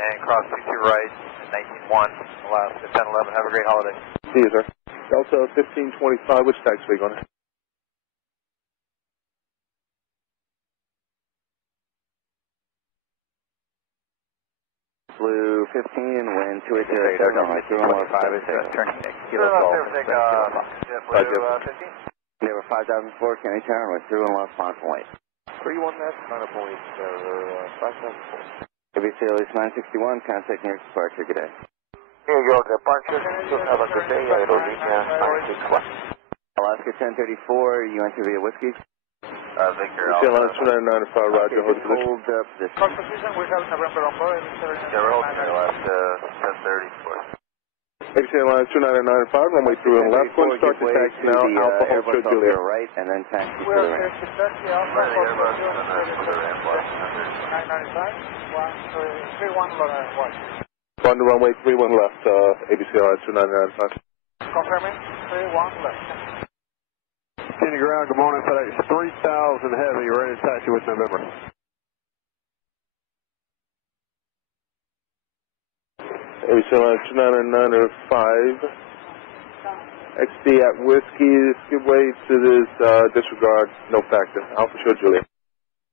And cross 22 right, 19-1, Alaska, 10-11. Have a great holiday. See you, sir. Delta 1525, which taxiway going to? Blue 15, wind 280, runway 315, turning Kilo Golf. JetBlue 15. Number 5004, County Tower, runway 31 left, final point. 31 left, final point, 5004. ABC Alice 961, contacting your departure, good day. Here your departure, have a good day, Aerolínea 961. Alaska 1034, you enter via whiskey. Victor Alpha. 2995, roger, hold position. Hold up this. Cross position, we have November on board. Yeah, we're holding here last 1034. ABC Airlines 2995, runway through and left, going to start the taxi now, Alpha Hold Short Juliet. Right, and then taxi to the We're right. Kentucky, Alpha Hold Short Juliet, 995, 31 On the runway 31 left, ABC Airlines 2995. Confirming, 31 left. Kenny ground, good morning, FedEx 3000 heavy, ready to taxi with November. ABC Airlines 2995. XD at whiskey, skidway to this disregard, no factor. Alpha Short Juliet.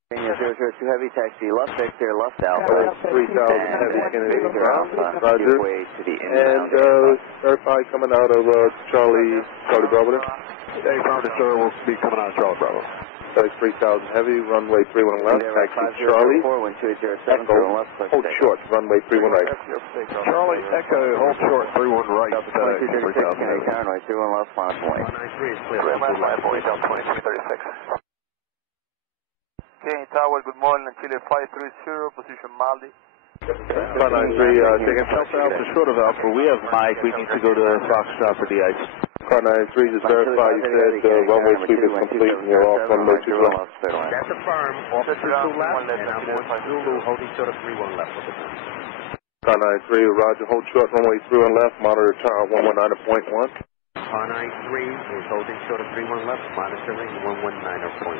Kenya 002 heavy, taxi left Victor, left Alpha. 3000 heavy, Kennedy ground, roger. Skidway to the And inbound. verify coming out of Charlie Bravo there. Dave Farmer, sir, will be coming out of Charlie Bravo. FedEx 3000 heavy, runway 31 left, taxi Charlie. Echo, hold short, runway 31 right. Charlie, Echo, hold short, 31 right, FedEx 3000 heavy. Runway 31 left, final point. 193 is clear. Last point, down 2236. Kenny Tower, good morning, Chile 530, position Maldi. 593, taking Delta Alpha short of Alpha, we have Mike, we need to go to Foxtrot for the ice. Car 93, just verify you said the runway sweep is complete and you're off runway 2 left. That's a firm, officer 2 left, and I'm on Zulu holding short of 31 left. Car 93, roger, hold short, runway 31 left, monitor tower 119.1. Car 93 is holding short of 31 left, monitoring 119.1.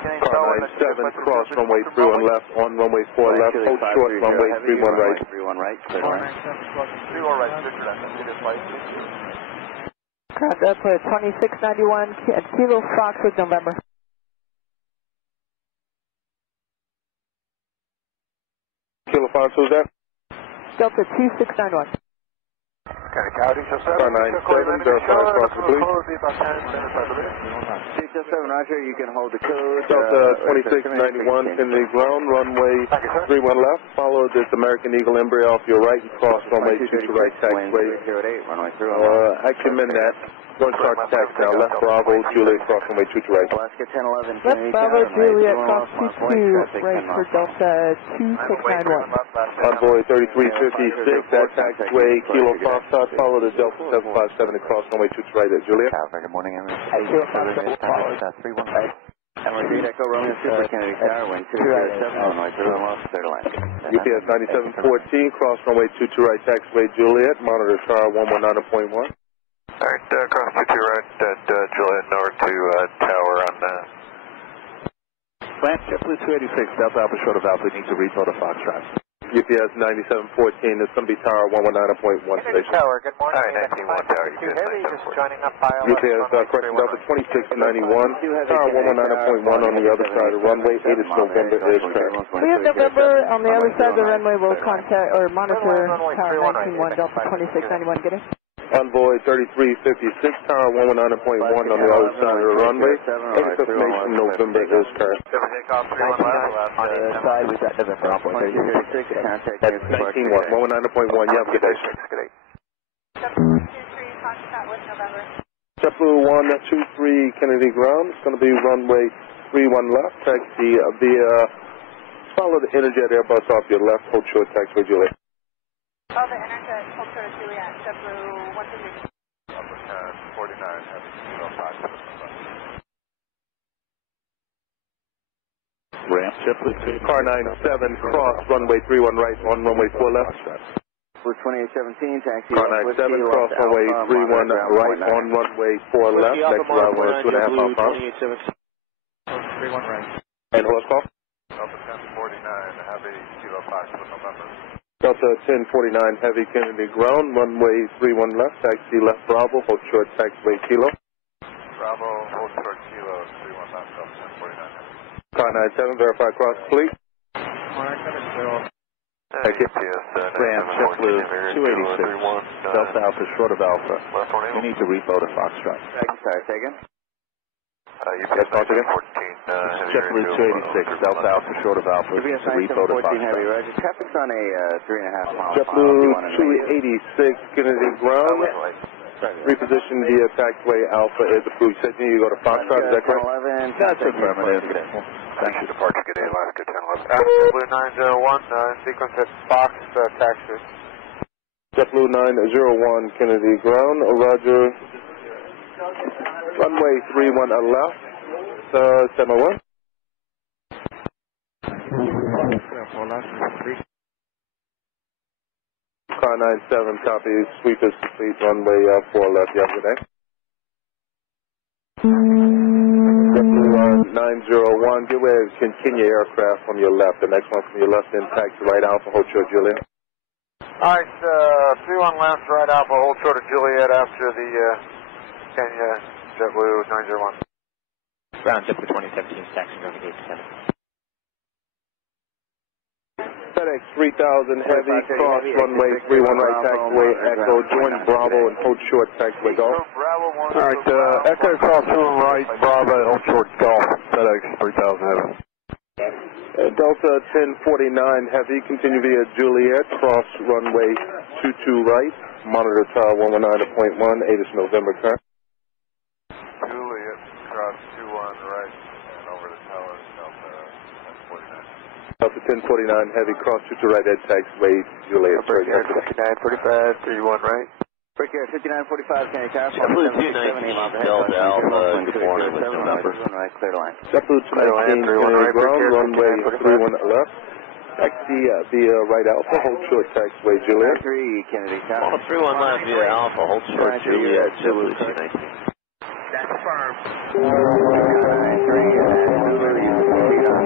Car 97, cross runway 31 left, on runway 4 left, hold short, runway 31 right. 31 right, clear Car right. 97, cross 31 right, Switzerland, Chile 530. Contact for 2691 at Kilo Fox with November. Kilo Fox, who's that? Delta 2691. Kenny County, so 7. Car 97, verify cross complete. 607, roger, you can hold the code. Delta 2691, Kennedy ground, runway 31 left, follow this American Eagle Embraer off your right and cross runway 2 to right, taxiway. Runway 31 left. Acumen that. Going to start the taxi now, left Bravo, Juliet, cross runway 2 to right. Alaska 1011, Left Bravo, Juliet, cross 22, right for Delta 2691. Envoy 3356, that taxiway, Kilo Foxtrot, follow the Delta 757 and cross runway 2 to right at Juliet. Good morning, Emirates. Kilo Foxtrot. 318. Emirates Echo Romeo Super Kennedy Tower, wind 207, runway 31 left, third line. UPS 9714, cross runway 2 to right, taxiway Juliet, monitor tower 119.1. Alright, cross 22 right at Juliet, north to tower on Plant JetBlue 286, Delta Alpha short of Alpha, needs to reach out to Foxtrot. UPS 9714, it's going to be tower 119.1 station. Tower, good morning. Alright, 19-1 tower, UPS Heavy, just joining up pilot. UPS correction Delta 2691, tower 119.1 on the other side of runway, 8 is November, is correct. We have November on the other side of the runway. We'll contact or monitor tower 191 Delta 2691. Get it? Envoy 3356, tower 119.1 on the other side of the runway. Information November is correct. Takeoff 31 left. On the side, we've got November Alpha. 2236, That's 19.1, 119.1, you have a good day. Good day. JetBlue 123 Kennedy ground, it's going to be runway 31 left, taxi via, follow the Interjet Airbus off your left, hold short, taxiway Juliet. Oh, the Interjet, hold short, Juliet, JetBlue 123. 49, having 05. Ramp JetBlue 2. Car 97, cross runway 31 right, on runway 4 left. For 2817, taxi Car 97, cross runway 31 right, on runway 4 left, next runway 2.5 miles. 31 right. And horsepower? Delta 1049, have a Kilo Fox for November. Delta 1049 Heavy Kennedy ground, runway 31 left, taxi left Bravo, hold short taxiway Kilo. Bravo, hold short Kilo, 31 left, Delta 1049. Car 97, verify cross fleet. Thank you. Ram, JetBlue 286, Delta Alpha, short of Alpha. We need to repo to Foxtrot. Sorry, taken. UPS 14, JetBlue 286, Delta Alpha, short of Alpha. We need to repo to 14 heavy, Foxtrot. Roger. Traffic's on a 3.5 mile. JetBlue 286 Kennedy ground, reposition via taxiway Alpha is approved. You said you go to Foxtrot, is that correct? 11. That's affirmative. Thank you. Departure, good day, Alaska 1011. JetBlue 901, sequence at Fox, taxi. JetBlue 901 Kennedy ground, Roger. Runway 31 left, 701. Car 97, copy, sweep is complete, runway 4 left, yesterday. JetBlue 901, give way, continue aircraft from your left, the next one from your left, then taxi right Alpha, hold short Juliet. Alright, 31 left, right Alpha, hold short of Juliet after the Kenya JetBlue 901. Ground JetBlue 2017, taxi runway 87. FedEx 3000 Heavy, cross runway 31 right, taxiway Echo, join Bravo and hold short taxiway Golf. Alright, Echo cross 2 right, Bravo, hold short Golf, FedEx 3000 Heavy. Delta 1049 Heavy, continue via Juliet, cross runway 22 right, monitor tower 119.1, Asus November current. Juliet, cross 21 right, and over the tower, Delta 1049. Delta 1049 Heavy, cross 22 right, at taxiway Juliet. Brickyard 5945, 31 right. Brickyard 5945, Kennedy Tower. JetBlue 219, Delta Alpha, good morning, Mr. November. Right, clear to land. JetBlue 219 Kennedy ground, runway 31 left, taxi via right Alpha, hold short taxiway Juliet. 3 Kennedy Tower. 31 left via Alpha, hold short Juliet, JetBlue 219. That's firm. 3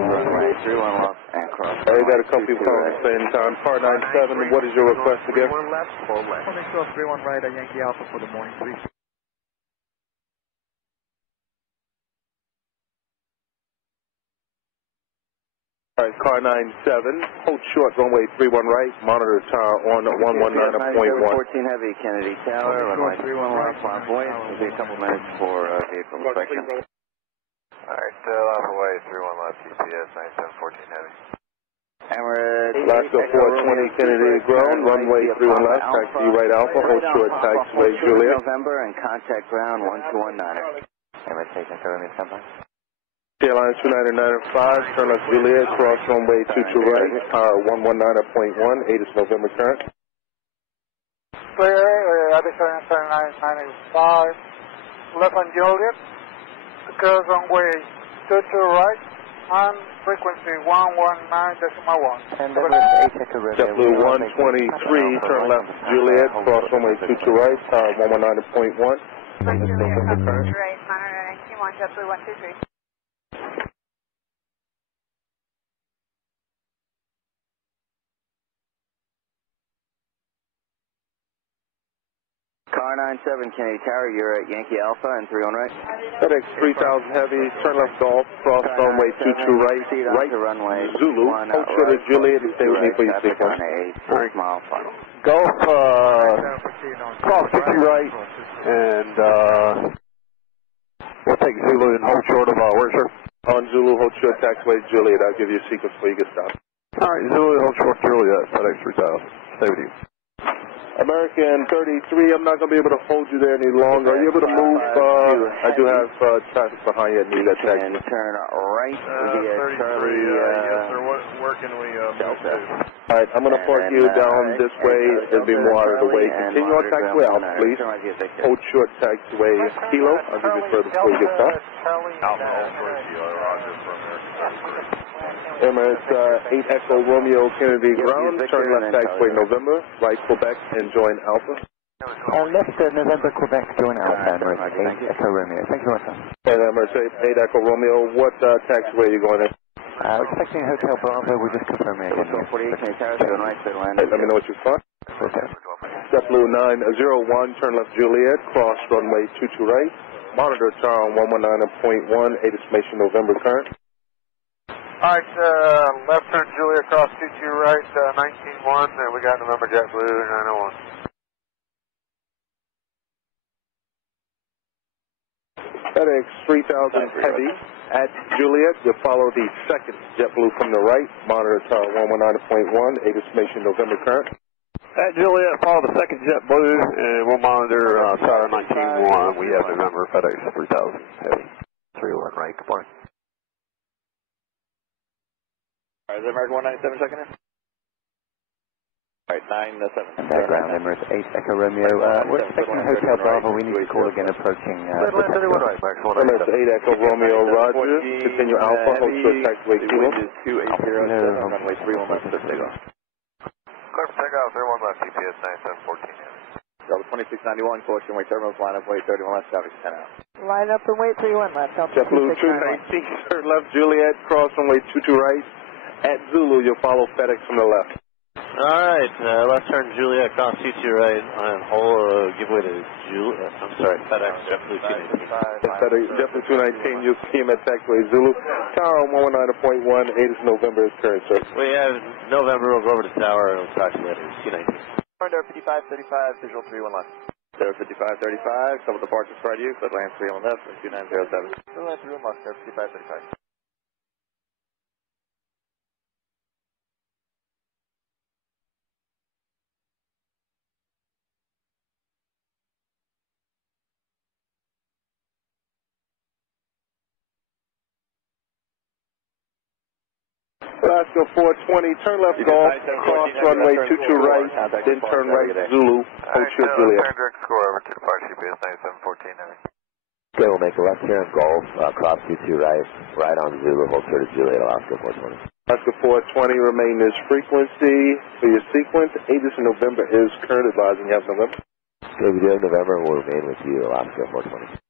runway 31 left and cross. I got a couple people calling at the same time. Car 97, what is your request again? 31 left, hold left. Holding short 31 right at Yankee Alpha for the morning, please. Alright, car 97, hold short, runway 31 right, monitor tower on 119.1. 14 Heavy, Kennedy Tower, runway 31 left, flying voice. It'll be a couple minutes for vehicle inspection. Alright, off away, 31 left, GPS 9714 Heavy. Emirates. Alaska 420 Kennedy ground, runway 31 left, taxi right Alpha, hold short taxiway Juliet. November and contact ground 1219er. Emirates taking 30 minutes standby. Airlines 2995, turn left Juliet, cross runway 22 right, 119.1, Asus November current. Clear, Addison 7995, left on Juliet, goes runway 22 right, on frequency 119.1. And that was Ezca JetBlue 123, turn left Juliet, cross runway 22 right, 119.1. November current. Right, monitor 91, JetBlue 123. Car 97, Kennedy Tower, you're at Yankee Alpha and 31 right. FedEx 3000 Heavy, turn left Golf, cross runway 22 right, right runway Zulu, hold short of Juliet and stay with me for your sequence. Mile final. Golf, cross 50 right, and we'll take Zulu and hold short of, where's your? On Zulu, hold short taxiway Juliet, I'll give you a sequence before you get stopped. Alright, Zulu, hold short Juliet, FedEx 3000. Stay with you. American 33, I'm not going to be able to hold you there any longer. Are you able to move? I do have traffic behind you. I need that taxi. And turn right via 33, Charlie. yes sir, where can we Delta. All right, I'm going to park you down this way. It'll be more out of the way. Continue on taxiway out, please. Hold short taxiway Kilo. I'll give you further before you get stopped. Alpha, hold short Kilo, Roger, for American 33. Emirates 8 Echo Romeo Kennedy ground, turn left taxiway November, right Quebec and join Alpha. On left November Quebec, join Alpha, Emirates 8 Echo Romeo. Thank you very much, sir. And Emirates 8 Echo Romeo, what taxiway are you going in? Expecting Hotel Bravo, we're just confirming again. 48, can you carry us to right, clear to land? Let me know what you saw. Okay. JetBlue 901, turn left Juliet, cross runway 22 right. Monitor tower on 119.1, 8 estimation November current. Alright, left turn Juliet, cross 22 right, 19-1, and we got November JetBlue 901. FedEx 3000 heavy at Juliet. You'll follow the second JetBlue from the right. Monitor tower 119.1, 8 estimation November current. At Juliet, follow the second JetBlue, and we'll monitor tower 19-1. We have November FedEx 3000 heavy. 301 right, good morning. Alright, is American 197 checking in? Alright, 9-7. Background, Emirates 8 Echo Romeo. We're expecting Hotel Bravo. We need to call again approaching. Emirates 8 Echo Romeo, Roger. Continue Alpha, hold short taxiway Kilo. 2807, runway 31 left, clear for takeoff. Clear for takeoff, 31 left, GPS 9714. Delta 2691, caution way terminals, line up, wait 31 left, traffic 10 out. Line up and wait 31 left. JetBlue 219, turn left Juliet, cross runway 22 right. At Zulu, you'll follow FedEx from the left. Alright, left turn Juliet, cross 22 right, on hold, give way to Juliet, I'm sorry, FedEx, JetBlue 219. FedEx, JetBlue 219, you'll see him at taxiway Zulu. Tower on 119.1, 8 is November, is current service. We have November, we'll go over to tower, and we'll talk to you later, 219. There 5535, visual 31 left. There 5535, couple departures for you, clear land 31 left, 2907. Clear land 31 left, there 5535. Alaska 420, turn left Golf, cross runway 22 right, then turn right Zulu, hold short Juliet. Turn direct score over to the far GPS 9714. Okay, we'll make a left turn Golf, cross 22 right, right on Zulu, hold short of Juliet, Alaska 420. Alaska 420, remain this frequency for your sequence. 8 is November is current, advising you have November. Okay, we do have November, we'll remain with you, Alaska 420.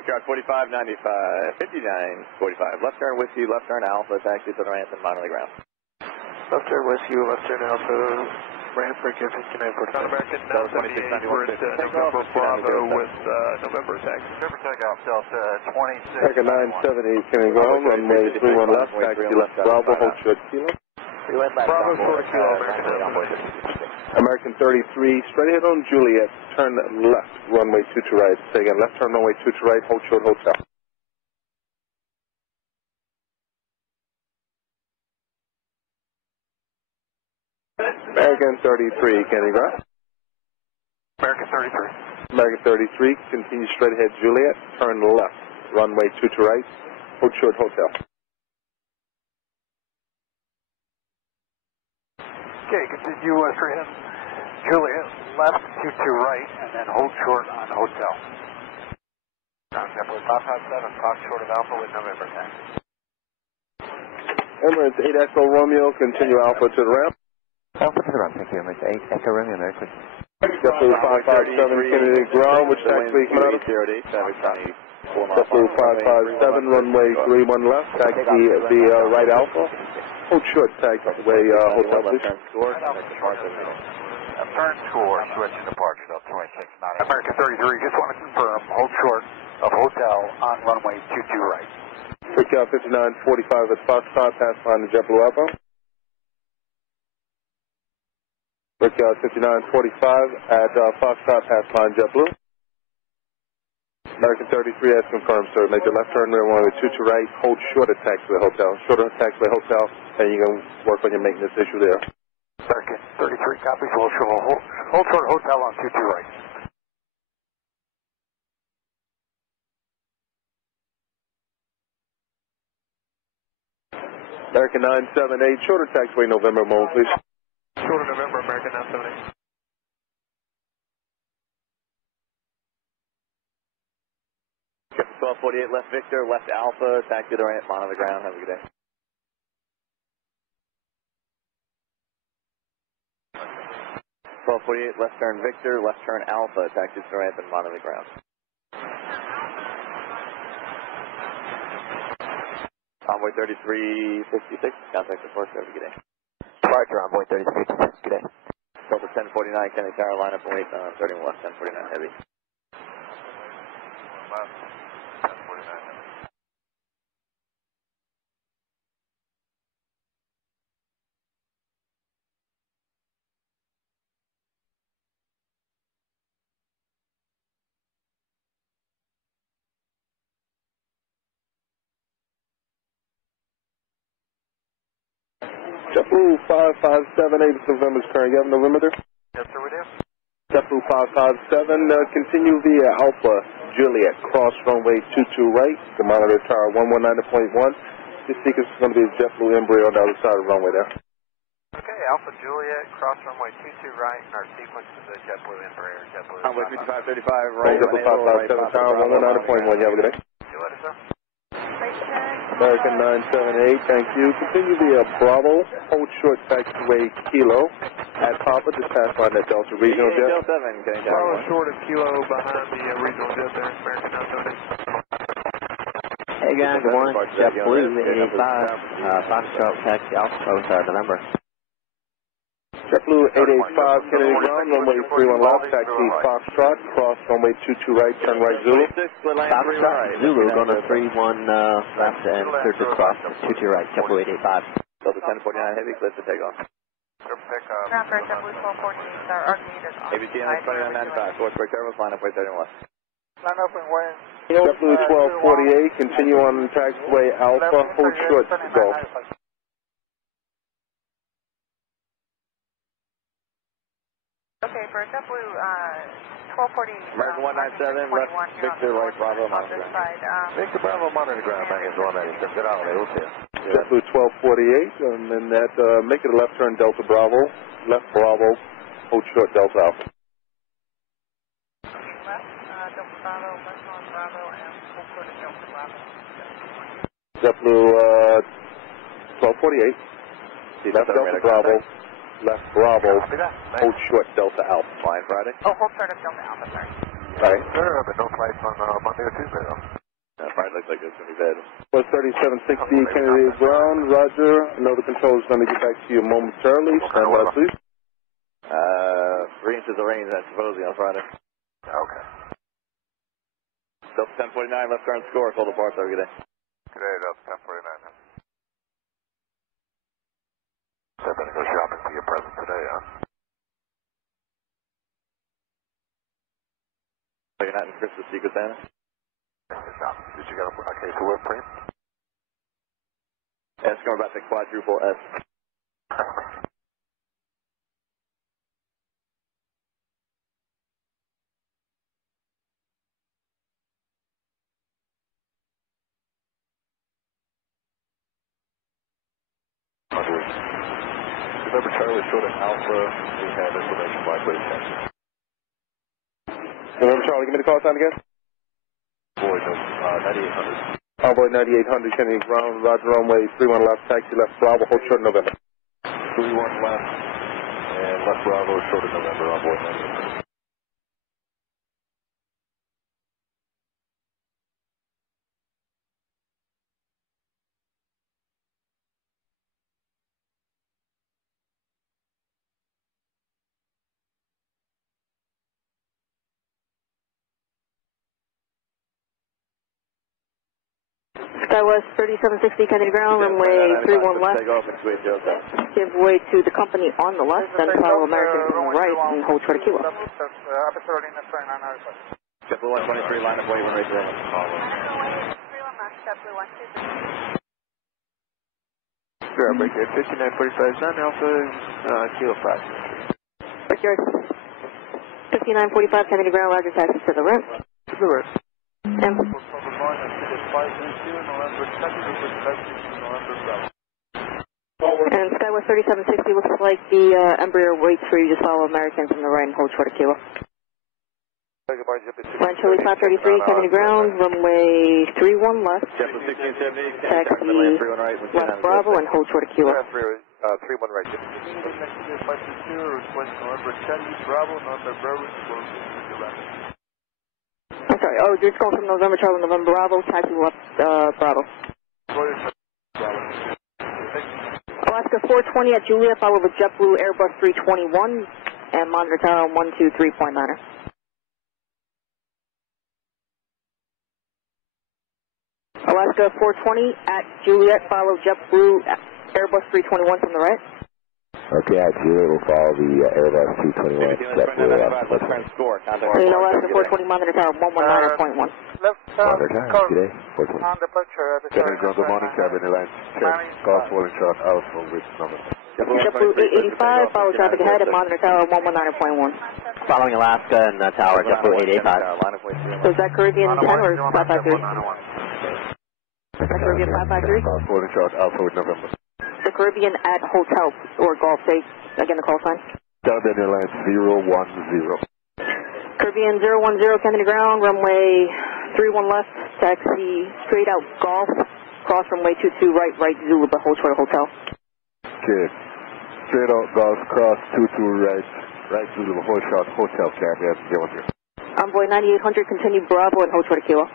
Car 4595, 5945. Left turn Whiskey, left turn Alpha, taxi to the ramp and minor ground. Left turn Whiskey, left turn Alpha, ramp for 5914. American 978, we're at November Bravo with November taxi. November takeoff, Delta 26. American 978, can you go on, runway 31 left, taxi left Bravo, hold short Kilo. Bravo 4 Kilo, American 978. American 33, straight ahead on Juliet, turn left, runway 22 right. Say again, left turn runway 22 right, hold short hotel. American 33, can you go? American 33. American 33, continue straight ahead Juliet, turn left, runway 22 right, hold short hotel. Okay, continue straight ahead. Juliet, left, 22 right, and then hold short on hotel. JetBlue 557, Fox short of Alpha with November 10. Emirates 8 Echo Romeo, continue Alpha to the ramp. Alpha to the ramp, thank you, Emirates 8 Echo Romeo, Merry Christmas. JetBlue 557, Kennedy ground, which taxi coming out of? JetBlue 557, runway 31 left, taxi via right Alpha. Hold short, taxiway hotel, please. Turn score, switching departure, Delta 26. American 33, just want to confirm, hold short of hotel on runway 22 right. Quick out 5945 at Foxtrot, pass line to JetBlue Alpha. Quick out 5945 at Foxtrot, pass line JetBlue. American 33 has confirmed, sir. Make the left turn rear runway 22 right, hold short at taxiway hotel. Short at taxiway hotel, and you can work on your maintenance issue there. American 33 copies, hold short hotel on 22 right. American 978, shorter taxiway November mode, please. Shorter November, American 978. Okay, 12 1248 left Victor, left Alpha, taxi to the right, monitor the ground, have a good day. 1248 left turn Victor, left turn Alpha, taxi to the right and monitor the ground. Envoy 3356, contact the force, have a good day. Departure, Envoy 3356, good day. Delta 1049, Kennedy Tower, line up and wait, 31 left, 1049 heavy. Left, 1049 heavy. JetBlue 5578 November's current. You have no limiter? Yes, sir, we do. JetBlue 557, continue via Alpha Juliet, cross runway 22 right, to monitor tower 119.1. This sequence is going to be a JetBlue Embraer on the other side of the runway there. Okay, Alpha Juliet, cross runway 22 right, and our sequence is a JetBlue Embraer, JetBlue. Envoy 5535, right, JetBlue 557, tower 119.1. You have a good day. See you later, sir. American 978, thank you. Continue via Bravo, hold short taxiway Kilo at Papa, just pass by that Delta regional jet. Delta 7, Kennedy Tower. Bravo short of Kilo behind the regional jet there, American 978. Hey guys, good morning. JetBlue 885, Foxtrot taxi Alpha, November. JetBlue 885, Kennedy ground, runway 31 left, taxi Foxtrot, cross runway 22 right, turn right Zulu. Foxtrot Zulu, going to 31 left and clear to cross 22 right, JetBlue 885. Delta 1049 heavy, clear to take off. Ground for JetBlue 1248, our RG is on. ABC NX 2995, Force Break Terminals, line up way 31 left. Line up and way. JetBlue 1248, continue on taxiway Alpha, hold short to go. Okay, for JetBlue 1240. American 197, left Victor, right Bravo, monitor the ground. Victor Bravo, monitor the ground, American 197. Good holiday, we'll see you. JetBlue 1248, and then that, make it a left turn Delta Bravo, left Bravo, hold short Delta Alpha. Delta Bravo, left on Bravo, and full short of Delta Bravo. JetBlue 1248, see left Delta Bravo, left Bravo, hold short Delta Alpha. Flying Friday? Oh, hold short of Delta Alpha, sorry. Right. Sure, but no flights on Monday or Tuesday, though. Friday looks like it's going to be bad. Was 3760 Kennedy ground, roger. I know the control is going to get back to you momentarily. Stand by, please. 3 inches of rain, that's supposedly on Friday. Okay. Delta 1049, left turn score, hold the parts, have a good day. Good day, Delta 1049. So I'm going to go shopping for your present today, huh? Second night in Christmas Secret Santa. Did you get a case of whipped cream? It's going about the quadruple S. Remember Charlie short of Alpha, we have information by Wirecast. Remember Charlie, give me the call sign again. Boy, 9800. Envoy 9800 Kennedy ground, roger runway 31 left, taxi left Bravo, hold short November. 31 left, and left Bravo short of November, Envoy 9800. Skywest 3760 Kennedy ground, runway 31 left. Take off and switch Delta. Give way to the company on the left, then follow American on the right and hold short of Kilo. JetBlue 123, line up way, when ready to land. Sure, break here, 5945, Sun Alpha, Kilo 5. Break here. 5945 Kennedy ground, larger taxi to the right. To the right. And Skywest 3760 looks like the Embraer waits for you. Just follow American from the right and hold short of Kilo. 3760, Kennedy ground, roger runway 31 left, taxi left Bravo, hold short November. 31 left, Skywest 3760 looks like the Embraer waits for you. Just follow American from the right and hold short of Kilo. 3760, Land Charlie 533, coming to ground, runway 31 left. JetBlue 1670, Taxi left Bravo and hold short of Kilo. 31 right. I'm sorry, oh, you're calling from November Charlie, November Bravo, taxi left Bravo. Alaska 420 at Juliet, followed with JetBlue Airbus 321 and monitor tower 123.9er. Alaska 420 at Juliet, follow JetBlue Airbus 321 from the right. Okay, at Juliet, we'll follow the Airbus 321 JetBlue Alaska 420, monitor tower 119.1. Monitor tower, good day, 420. Kennedy ground, good morning, cabin airlines. Check, golf rolling short, Alpha with number. JetBlue 885, follow traffic ahead at monitor tower 119.1. Following Alaska and tower, JetBlue 885. So is that Caribbean 10 or 553? Is that Caribbean 553? Golf rolling short, Alpha with November. The Caribbean at hotel or golf say again the call sign. Cabin airlines 010. Caribbean 010, Kennedy ground, runway 31 left, taxi straight out golf, cross runway 22 right, right Zulu, but hold short of hotel. Okay, straight out golf, cross 22 right, right Zulu, hold short, hotel, cabin 010. Envoy 9800, continue Bravo and hold short of Kilo.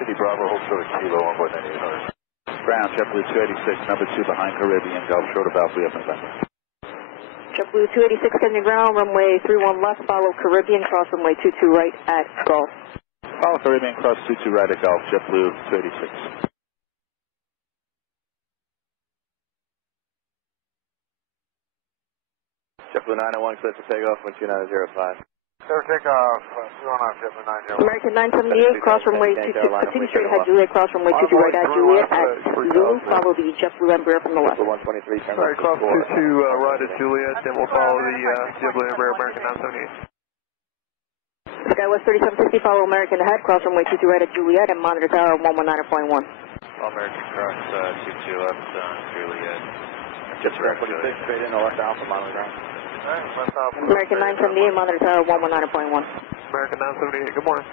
City Bravo, hold short of Kilo, Envoy 9800. Ground, JetBlue 286, number 2 behind Caribbean, Gulf short of Alpha, November. JetBlue 286, Kennedy ground, runway 31 left, follow Caribbean, cross runway 22 right at Gulf. Follow Caribbean, cross 22 right at Gulf, JetBlue 286. JetBlue 901, clear for takeoff, 12905. Clear takeoff, 219, JetBlue 901. American 978, cross runway 26, continue straight ahead Juliet, cross runway 22 right at Juliet at Zulu, follow the JetBlue Embraer from the left. 123, Alright, cross 22 right at Juliet, then we'll follow the JetBlue Embraer American 978. Skywest 3760, follow American ahead, cross runway 22 right at Juliet and monitor tower 119.1. American cross 22 left Juliet. JetBlue 26, straight in, left Alpha, monitor ground. American 978, monitor tower 119.1. American 978, good morning.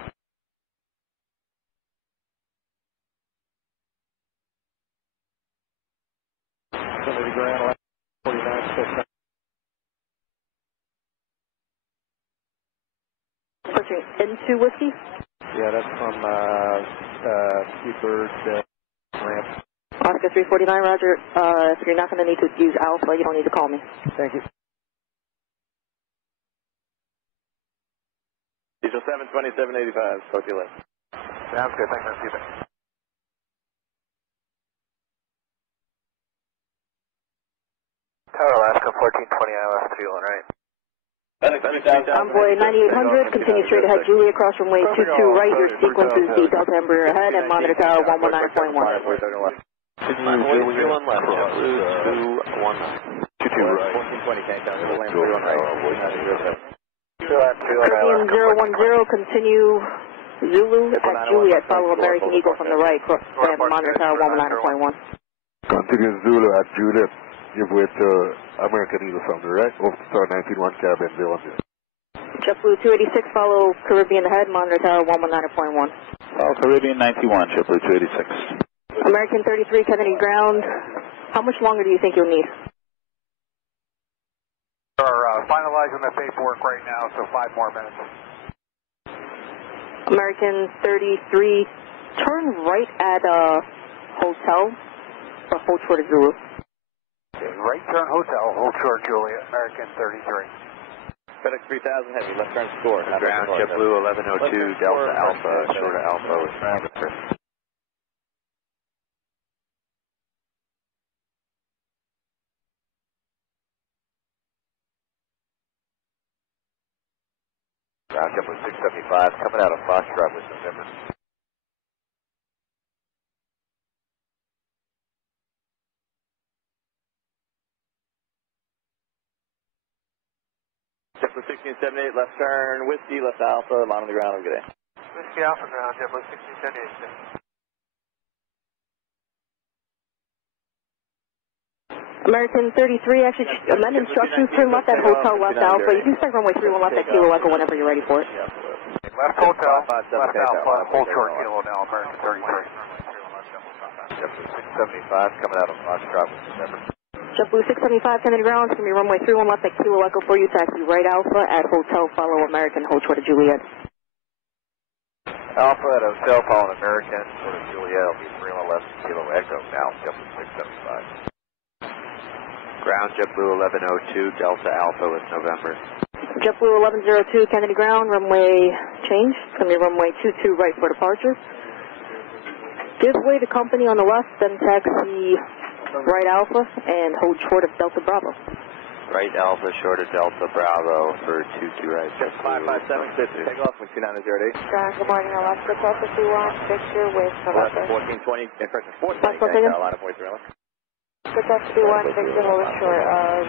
Kennedy ground, 49.6. Pushing into Whiskey. Yeah, that's from Seabird ramp. Oscar 349, roger. If you're not going to need to use Alpha, you don't need to call me. Thank you. Diesel 72785, talk to you later. Sounds good, thanks, I'll see you back. Tower Alaska 1420 ILS 31, right? Envoy 9800, continue straight ahead, Julia, cross runway 22 right, your sequence is the Delta Embraer ahead, and monitor tower 119.1. Envoy 31 left, JetBlue 219. 22 right. 1420, can't down, land 31 right. Caribbean 010, continue Zulu at Juliet, follow American Eagle from the right, and monitor tower 119.1. Continue Zulu at Juliet, give way to American Eagle from the right, over to star 191 cabin 010. JetBlue 286, follow Caribbean ahead, monitor tower 119.1. Follow Caribbean 91, JetBlue 286. American 33, Kennedy ground, how much longer do you think you'll need? We're finalizing the paperwork right now, so 5 more minutes. American 33, turn right at hotel, or hold short of Zulu. Okay, right turn hotel, hold short Juliet, American 33. FedEx 3000 heavy, left turn score. Ground, JetBlue 1102, Delta Alpha, short of Alpha with American. JetBlue 675, coming out of Flightradar with November. JetBlue 1678, left turn, Whiskey, left Alpha, line on the ground, have a good day. Whiskey Alpha ground, JetBlue 1678. American 33, actually, amend instructions, turn left at hotel, left Alpha. You can start runway 31 left at Kilo Echo whenever you're ready for it. Left hotel, left Alpha, hold short kilo now, American 33. JetBlue 675 coming out of Foxtrot with December. JetBlue 675, Kennedy ground, it's going to be runway 31 left at Kilo Echo for you, taxi right Alpha at Hotel, follow American, hold short of Juliet. Alpha at Hotel, following American, sort of Juliet, will be 31 left Kilo Echo now, JetBlue 675. Ground JetBlue 1102, Delta Alpha with November. JetBlue 1102, Kennedy ground, runway change. It's going to be runway 22 right for departure. Give way to company on the left, then taxi right Alpha and hold short of Delta Bravo. Right Alpha, short of Delta Bravo for 22 right. Just 557, take off with 290 Good morning, Alaska, Delta 21, Victor with November. 1420, incorrect, 1420, Carolina, 43 left. Delta 21, Victor, hold short of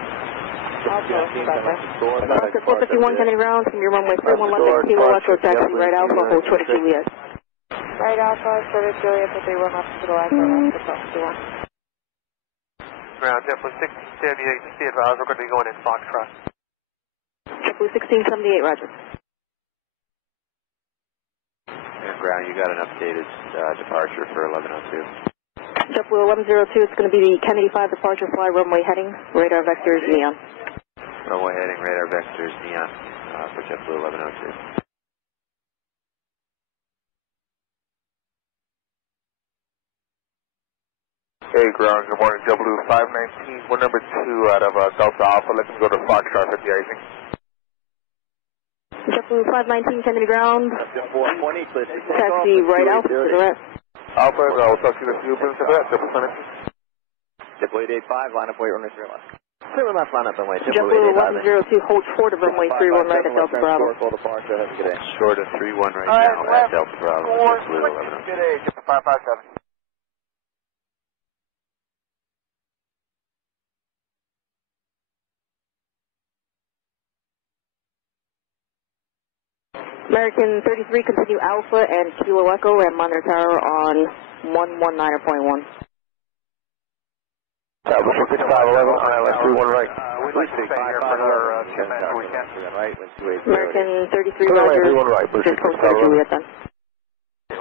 Alaska 451, Kennedy ground, it's going to be runway 31 left at Kilo Echo, taxi right Alpha, hold short of Juliet. Right Alpha, short of Juliet for 31 left to the left, Alaska 451. Ground JetBlue 1678, just be advised, we're going to be going in Foxtrot. JetBlue 1678, roger. And ground, you got an updated departure for 1102. JetBlue 1102, it's going to be the Kennedy 5 departure fly, runway heading, radar vectors, neon. Runway heading, radar vectors, neon for JetBlue 1102. Hey, ground, good morning, JetBlue 519, we're number 2 out of Delta Alpha, let's go to Foxtrot at the icing. JetBlue 519, Kennedy ground. 420, clear to Taxi right Alpha to the rest. Alpha, I'll talk to you in a few minutes for that, JetBlue 17. JetBlue 85, line up, wait, runway 3 left. Clear left, line up and wait. JetBlue 1102, hold short of runway 31 right at Delta Bravo. Short of 31 right now at Delta Bravo, JetBlue 1102. Good day, JetBlue 557. American 33, continue Alpha and Kilo Echo and monitor tower on 119.1. Tower 6511, ILS 31 right. We'd like to stay here for another 10 minutes if we can. American 33, roger. 31 right, Just close to Juliet then.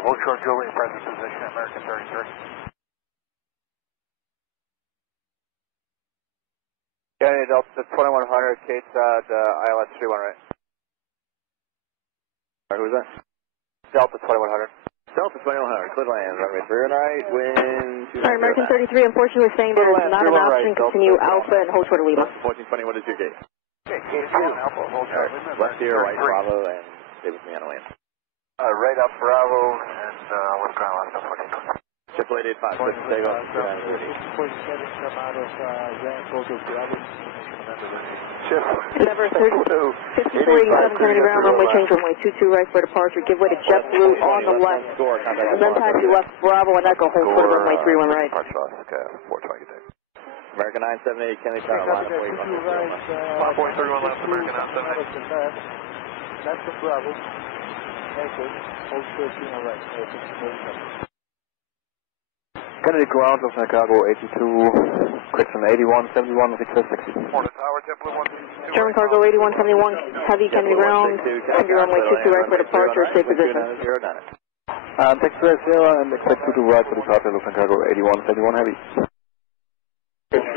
Hold short Juliet, present position, American 33. Kennedy Delta 2100, Kate ILS 31 right. Who was that? Delta 2100. Delta 2100, clear land, runway 3 right, wind 290. Sorry, American 33, unfortunately we're saying there is not an option, continue Alpha and hold short of Lima. 1420, what is your gate? Okay, Gate 2, Alpha, hold short. Left here, right Bravo, and stay with me on the land. Right up Bravo, and what's ground left up 1420. Triple 885, switch take off, 290. Endeavor 5487, Kennedy ground, runway change, runway 22 right for departure, give way to JetBlue on the left, and then taxi left Bravo and Echo, hold short of runway 31 right. Okay, 420 day. American 978, Kennedy Carolina, wait, 5.31 left, American 978. That's the Bravo. Echo, hold 13 right. Kennedy ground of Chicago 82, correction 81, 71, 660. Morning Tower, JetBlue 122. German cargo 8171, heavy Kennedy ground, Kennedy runway 22 right for departure, stay position. Thanks for that, Sierra, and expect 22 right for departure of Chicago 8171 heavy.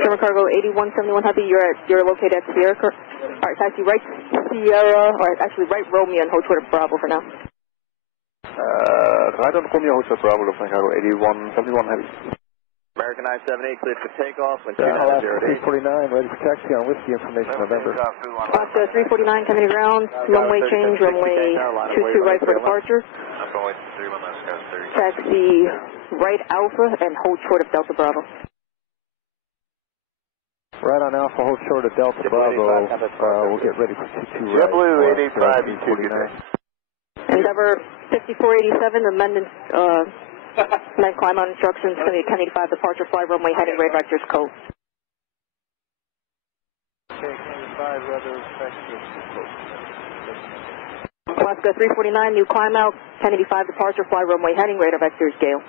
German cargo 8171 heavy, you're located at Sierra. Alright, taxi right Sierra, or actually right Romeo and hold short of Bravo for now. Right on Romeo, Hotel Bravo of Chicago 8171 heavy. American 978, cleared for takeoff, when 349, ready for taxi on whiskey information November. Alaska 349, Kennedy ground, runway change, runway 22 right for departure. I'm going 31 left, guys, 30. Taxi right Alpha and hold short of Delta Bravo. Right on Alpha, hold short of Delta Bravo. We'll get ready for 22 right. JetBlue 85, you 2 Endeavor 5487, amendment climb out instructions, Kennedy 5 departure, fly runway heading, red vectors, code. Okay, Kennedy 5, weather vectors, code. Alaska 349, new climb out, Kennedy 5 departure, fly runway heading, radar vectors, Gale.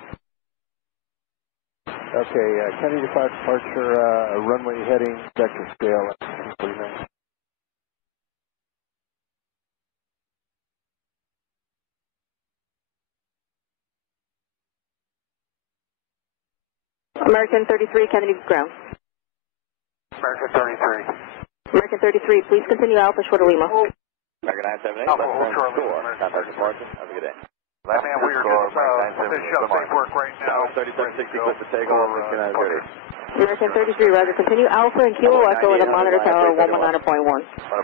Okay, Kennedy 5 departure, runway heading, vector scale, 349. American 33, Kennedy ground. American 33. American 33, please continue Alpha Short of Lima. American 978, Alpha, left hold turn short, store. American Contact departure. Have a good day. Man, we are just finishing up paperwork right now. 3760, click the takeoff. American 33, Roger. Continue Alpha and Kilo Echo in the monitor tower 119.1. Tower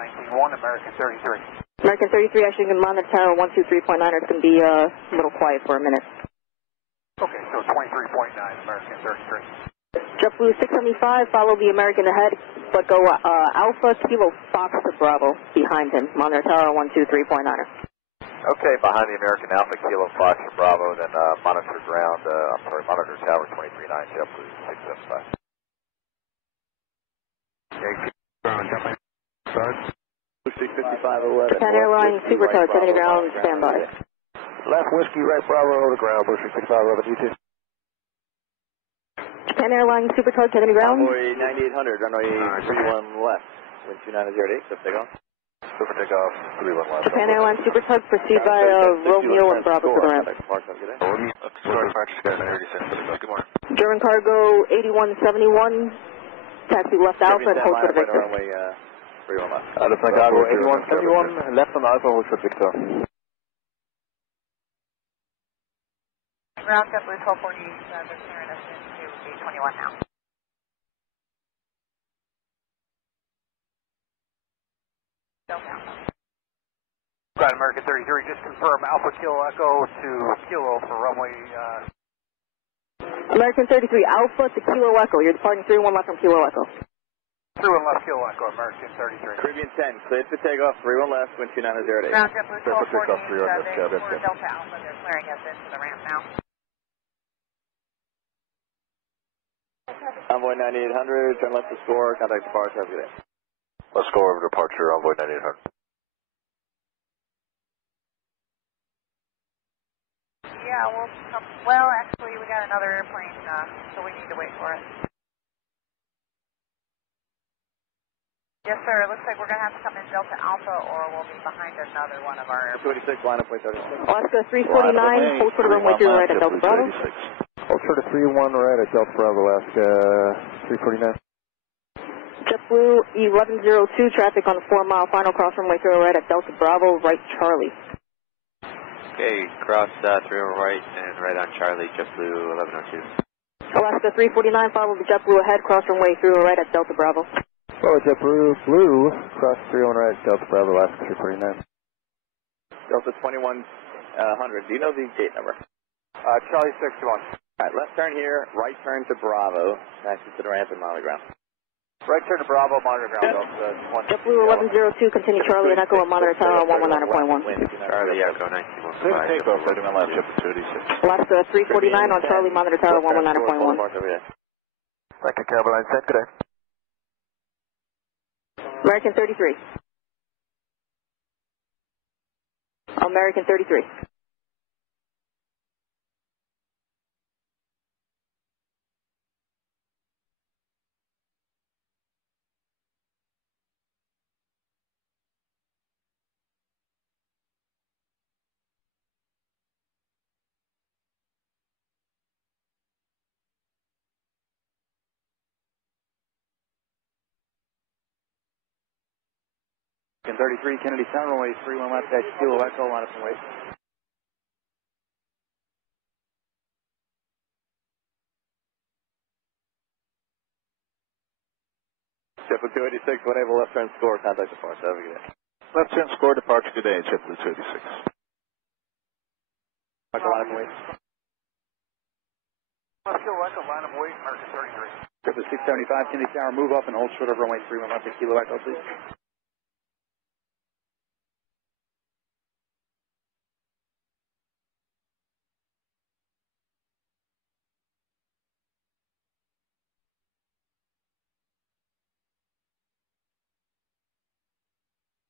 19.1, American 33. American 33, actually in monitor tower 123.9. It's going to be a little quiet for a minute. Okay, so 23.9, American 33. JetBlue 675, follow the American ahead, but go Alpha Kilo Fox to Bravo behind him. Monitor tower 123.9. Okay, behind the American Alpha Kilo Fox Bravo, then monitor ground, monitor tower 23.9, JetBlue 675. Start. 65511. Japan Airlines Super Tower, Kennedy ground, standby. Left whiskey, right Bravo, to ground, Bush 6511, you 2. Japan Airlines Super Tower, Kennedy ground. Runway 9800, runway 31 left, wind 2908, so takeoff. Super takeoff, 31 left. Japan Airlines Super Tug, proceed by Romeo and Bravo to the ramp. Good morning. German cargo 8171, taxi left Alpha and hold for the Victor. Runway 31 left. Left cargo 8171, left on Alpha, hold for Victor. Ground JetBlue 1240, they're clearing us into gate 21 now. Got American 33, just confirm Alpha Kilo Echo to Kilo for runway... American 33, Alpha to Kilo Echo. You're departing 31 left from Kilo Echo. 31 left Kilo Echo, American 33. Caribbean 10, cleared for takeoff, 31 left, wind 2908. Ground JetBlue 1240, we're Delta Alpha, they're clearing us into the ramp now. Envoy 9800, turn left to score, contact departure, have a good day. Let's go over departure, Envoy 9800. Yeah, we'll come, well, actually, we got another airplane, so we need to wait for it. Yes, sir, it looks like we're going to have to come in Delta Alpha, or we'll be behind another one of our airplanes. 286, line up, way 36. Alaska 349, hold for the runway 2 right at Delta Bravo. Hold for the 31 right at Delta Bravo, Alaska 349. JetBlue 1102, traffic on the 4 mile final cross runway 3 right at Delta Bravo, right Charlie. Okay, cross 3 right and right on Charlie, JetBlue 1102. Alaska 349, follow the JetBlue ahead, cross runway 3 right at Delta Bravo. Follow JetBlue, blue, cross 31 right, Delta Bravo, Alaska 349. Delta 2100, do you know the gate number? Charlie 61. Alright, left turn here, right turn to Bravo, taxi to the ramp and monitor ground. Right turn to Bravo, monitor ground, Delta 1. JetBlue 1102, continue Charlie and Echo and monitor tower 119.1. Charlie Echo 1915. Takeoff, 31 left, JetBlue 286. Alaska 349 on Charlie, monitor tower 119.1. Thank you, Caroline. Good day. American 33. American 33. American 33, Kennedy Tower, runway 31 left, taxi Kilo Echo, line up and wait. JetBlue 286, enable left turn score, contact departure, have a good day. Left turn score, departure, good day, JetBlue 286. Echo, line up and wait. Left Kilo Echo, line of wait, American 33. JetBlue 675, Kennedy Tower, move up and hold short of runway 31 left at Kilo Echo, please.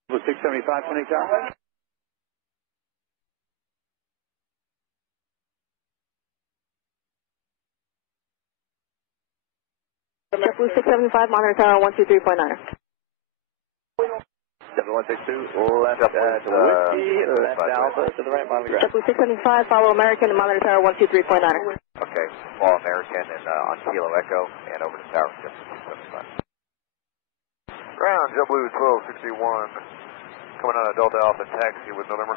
JetBlue 675, Kennedy Tower. JetBlue 675, monitor tower 123.9. 162, left at Whiskey, left Alpha to the right, monitor ground. JetBlue 675, follow American and monitor tower 123.9. Okay, follow American and on Kilo Echo and over to tower 675. Ground, JetBlue 1261, coming out of Delta Alpha taxi with November.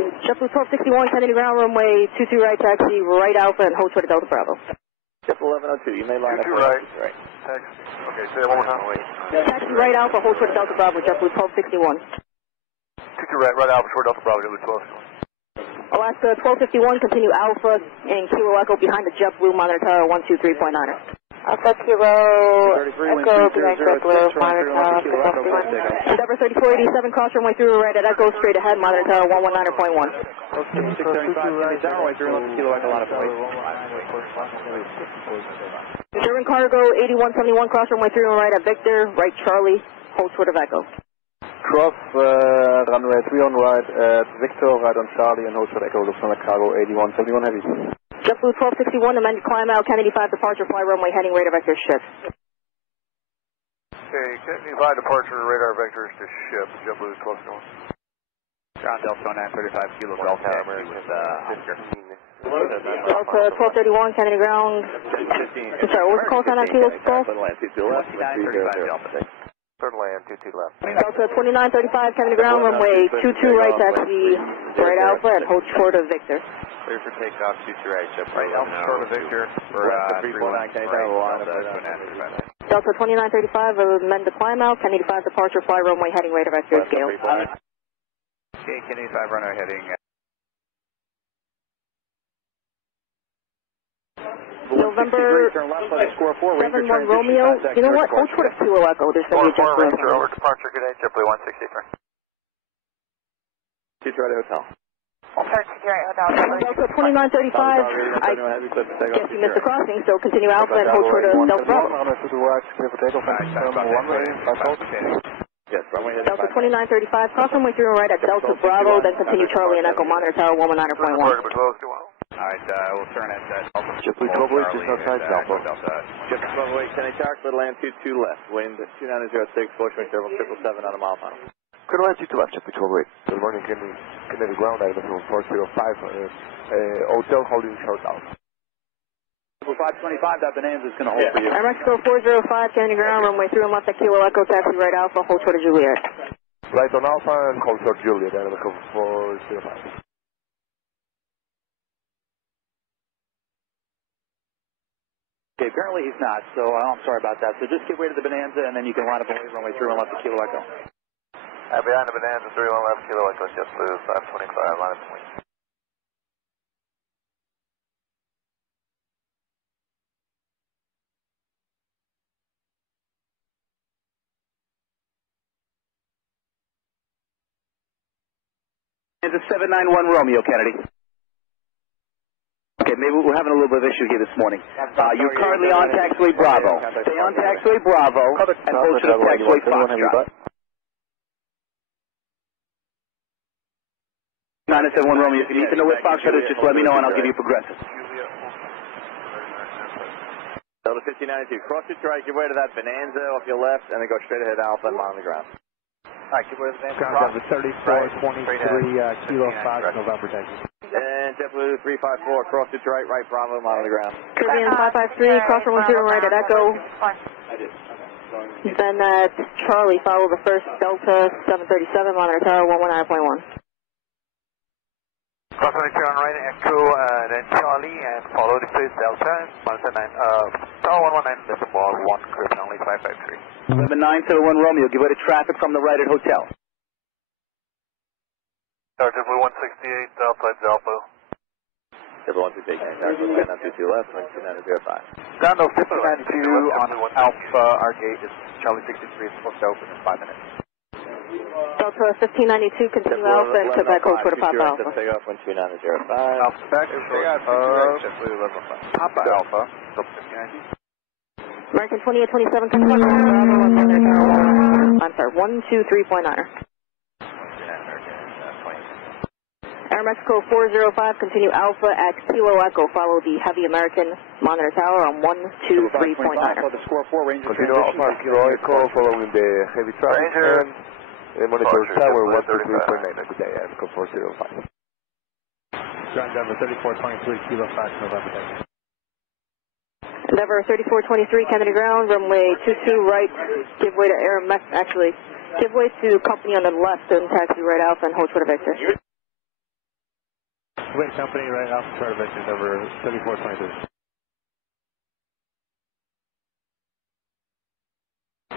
JetBlue 1261, Kennedy ground, runway 22 right, taxi right Alpha and hold short of Delta Bravo. JetBlue 1102, you may line up. 22 right, taxi. Okay, say it one more time. Taxi right Alpha, hold short of Delta Bravo, JetBlue 1261. 22 right Alpha, short Delta Bravo, JetBlue 1261. Alaska 1251, continue Alpha and Kilo Echo behind the JetBlue monitor tower 123.9. Alpha Kilo Echo behind JetBlue monitor tower 123.9. Endeavor 3487, cross runway through right at Echo, straight ahead, monitor tower 119.1. Okay, 675, down right through Kilo Echo line of flight. German cargo 8171, cross runway through and right at Victor, right Charlie, hold short of Echo. Cross runway 3 on right at Victor, right on Charlie, and hold short Echo, Lufthansa cargo 8171 heavy. JetBlue 1261, amended climb out, Kennedy 5 departure, fly runway heading radar vector shift. Okay, Kennedy 5 departure, radar vectors to ship, JetBlue 1261. Ground Delta 935, Kilo Delta with Oscar. Delta 1231, Kennedy ground. I'm sorry, what was the call sign on Kilo 12? 2935 Delta. Third land, 22 left. Delta 2935, Kennedy ground, runway 22 right, taxi right Alpha and hold short of Victor. Clear for takeoff, 22 right, Right, Alpha short of Victor for 319 Kennedy tower 1. Delta 2935, amend the climb out, Kennedy 5 departure, fly runway heading radar vector scale. Okay, Kennedy 5 runway heading. November 71 Romeo. You know what? Hold short of Kilo Echo. There's going to be a JetBlue. Over departure, good day, JetBlue 163. 2 right hotel. Delta 2935. I guess you missed the crossing, so continue Alpha and hold short of Delta Bravo. Yes, runway heading. Delta 2935, cross runway through and right at Delta Bravo, then continue Charlie and Echo, monitor tower 119.1. Alright, we'll turn at Alpha. JetBlue 12 just outside Alpha. JetBlue 12 Kennedy Tower, clear to land 22 left, wind 2906, Bushwick, Serval 777 on a mile final. Clear to land 22 left, JetBlue 12 good morning, Kennedy ground, item 405, hotel holding short out. 525, that Bonanza is going to hold for you. Air Mexico 405, Kennedy ground, runway through and left at Kilo Echo, taxi right Alpha, hold short of Juliet. Right on Alpha and hold short Juliet, item 405. Okay, apparently he's not, so I'm sorry about that. So just give way to the Bonanza, and then you can line up and wave runway through and left the Kilo Echo. Behind the Bonanza, 31 left, Kilo Echo, JetBlue 525, line up and wave. It's a 791 Romeo, Kennedy. Okay, maybe we're having a little bit of issue here this morning. You're currently on taxiway Bravo. Stay on taxiway Bravo and hold to the taxiway Foxtrot. 971 Romeo, if you need to know where Foxtrot is, just let me know and I'll give you progressive. Delta 1592, cross your right, give way to that Bonanza off your left, and then go straight ahead Alpha and on the ground. Alright, give way to the Bonanza. Ground Delta 3423, Kilo 5, November, taxi. And JetBlue 354, cross to right, right Bravo, mile on the ground. Caribbean 553, cross runway through and right at Echo. Then at Charlie, follow the first Delta 737, monitor tower 119.1. Cross runway through on right at Echo, then Charlie, and follow the first Delta, monitor tower 119.1, Caribbean only 553. 7971 Romeo, give way to traffic from the right at hotel. JetBlue 168, outside Alpha. JetBlue 168, 22 left, 2905. Ground 1592 on Alpha, our gate is Charlie 63, it's supposed to open in 5 minutes. Delta 1592, continue Alpha and put back hold for the Papa Alpha. Take off 12905. Alpha back, JetBlue 1105. Papa Alpha, Delta 1592. American 2827, continue Bravo, I'm sorry, 123.9. Air Mexico 405, continue Alpha at Kilo Echo, follow the heavy American monitor tower on 123.9. The score 4 Ranger continue Alpha, Kilo Echo, following the heavy traffic. Ranger Monitor Tower 123.9, good day, Ezca 405. Ground Denver 3423, Kilo 5, November. Endeavor 3423, Kennedy Ground, runway 22 right, give way to actually, give way to company on the left and taxi right Alpha and hold short of Victor. Wait, company right Alpha, short of Victor, Endeavor 3423.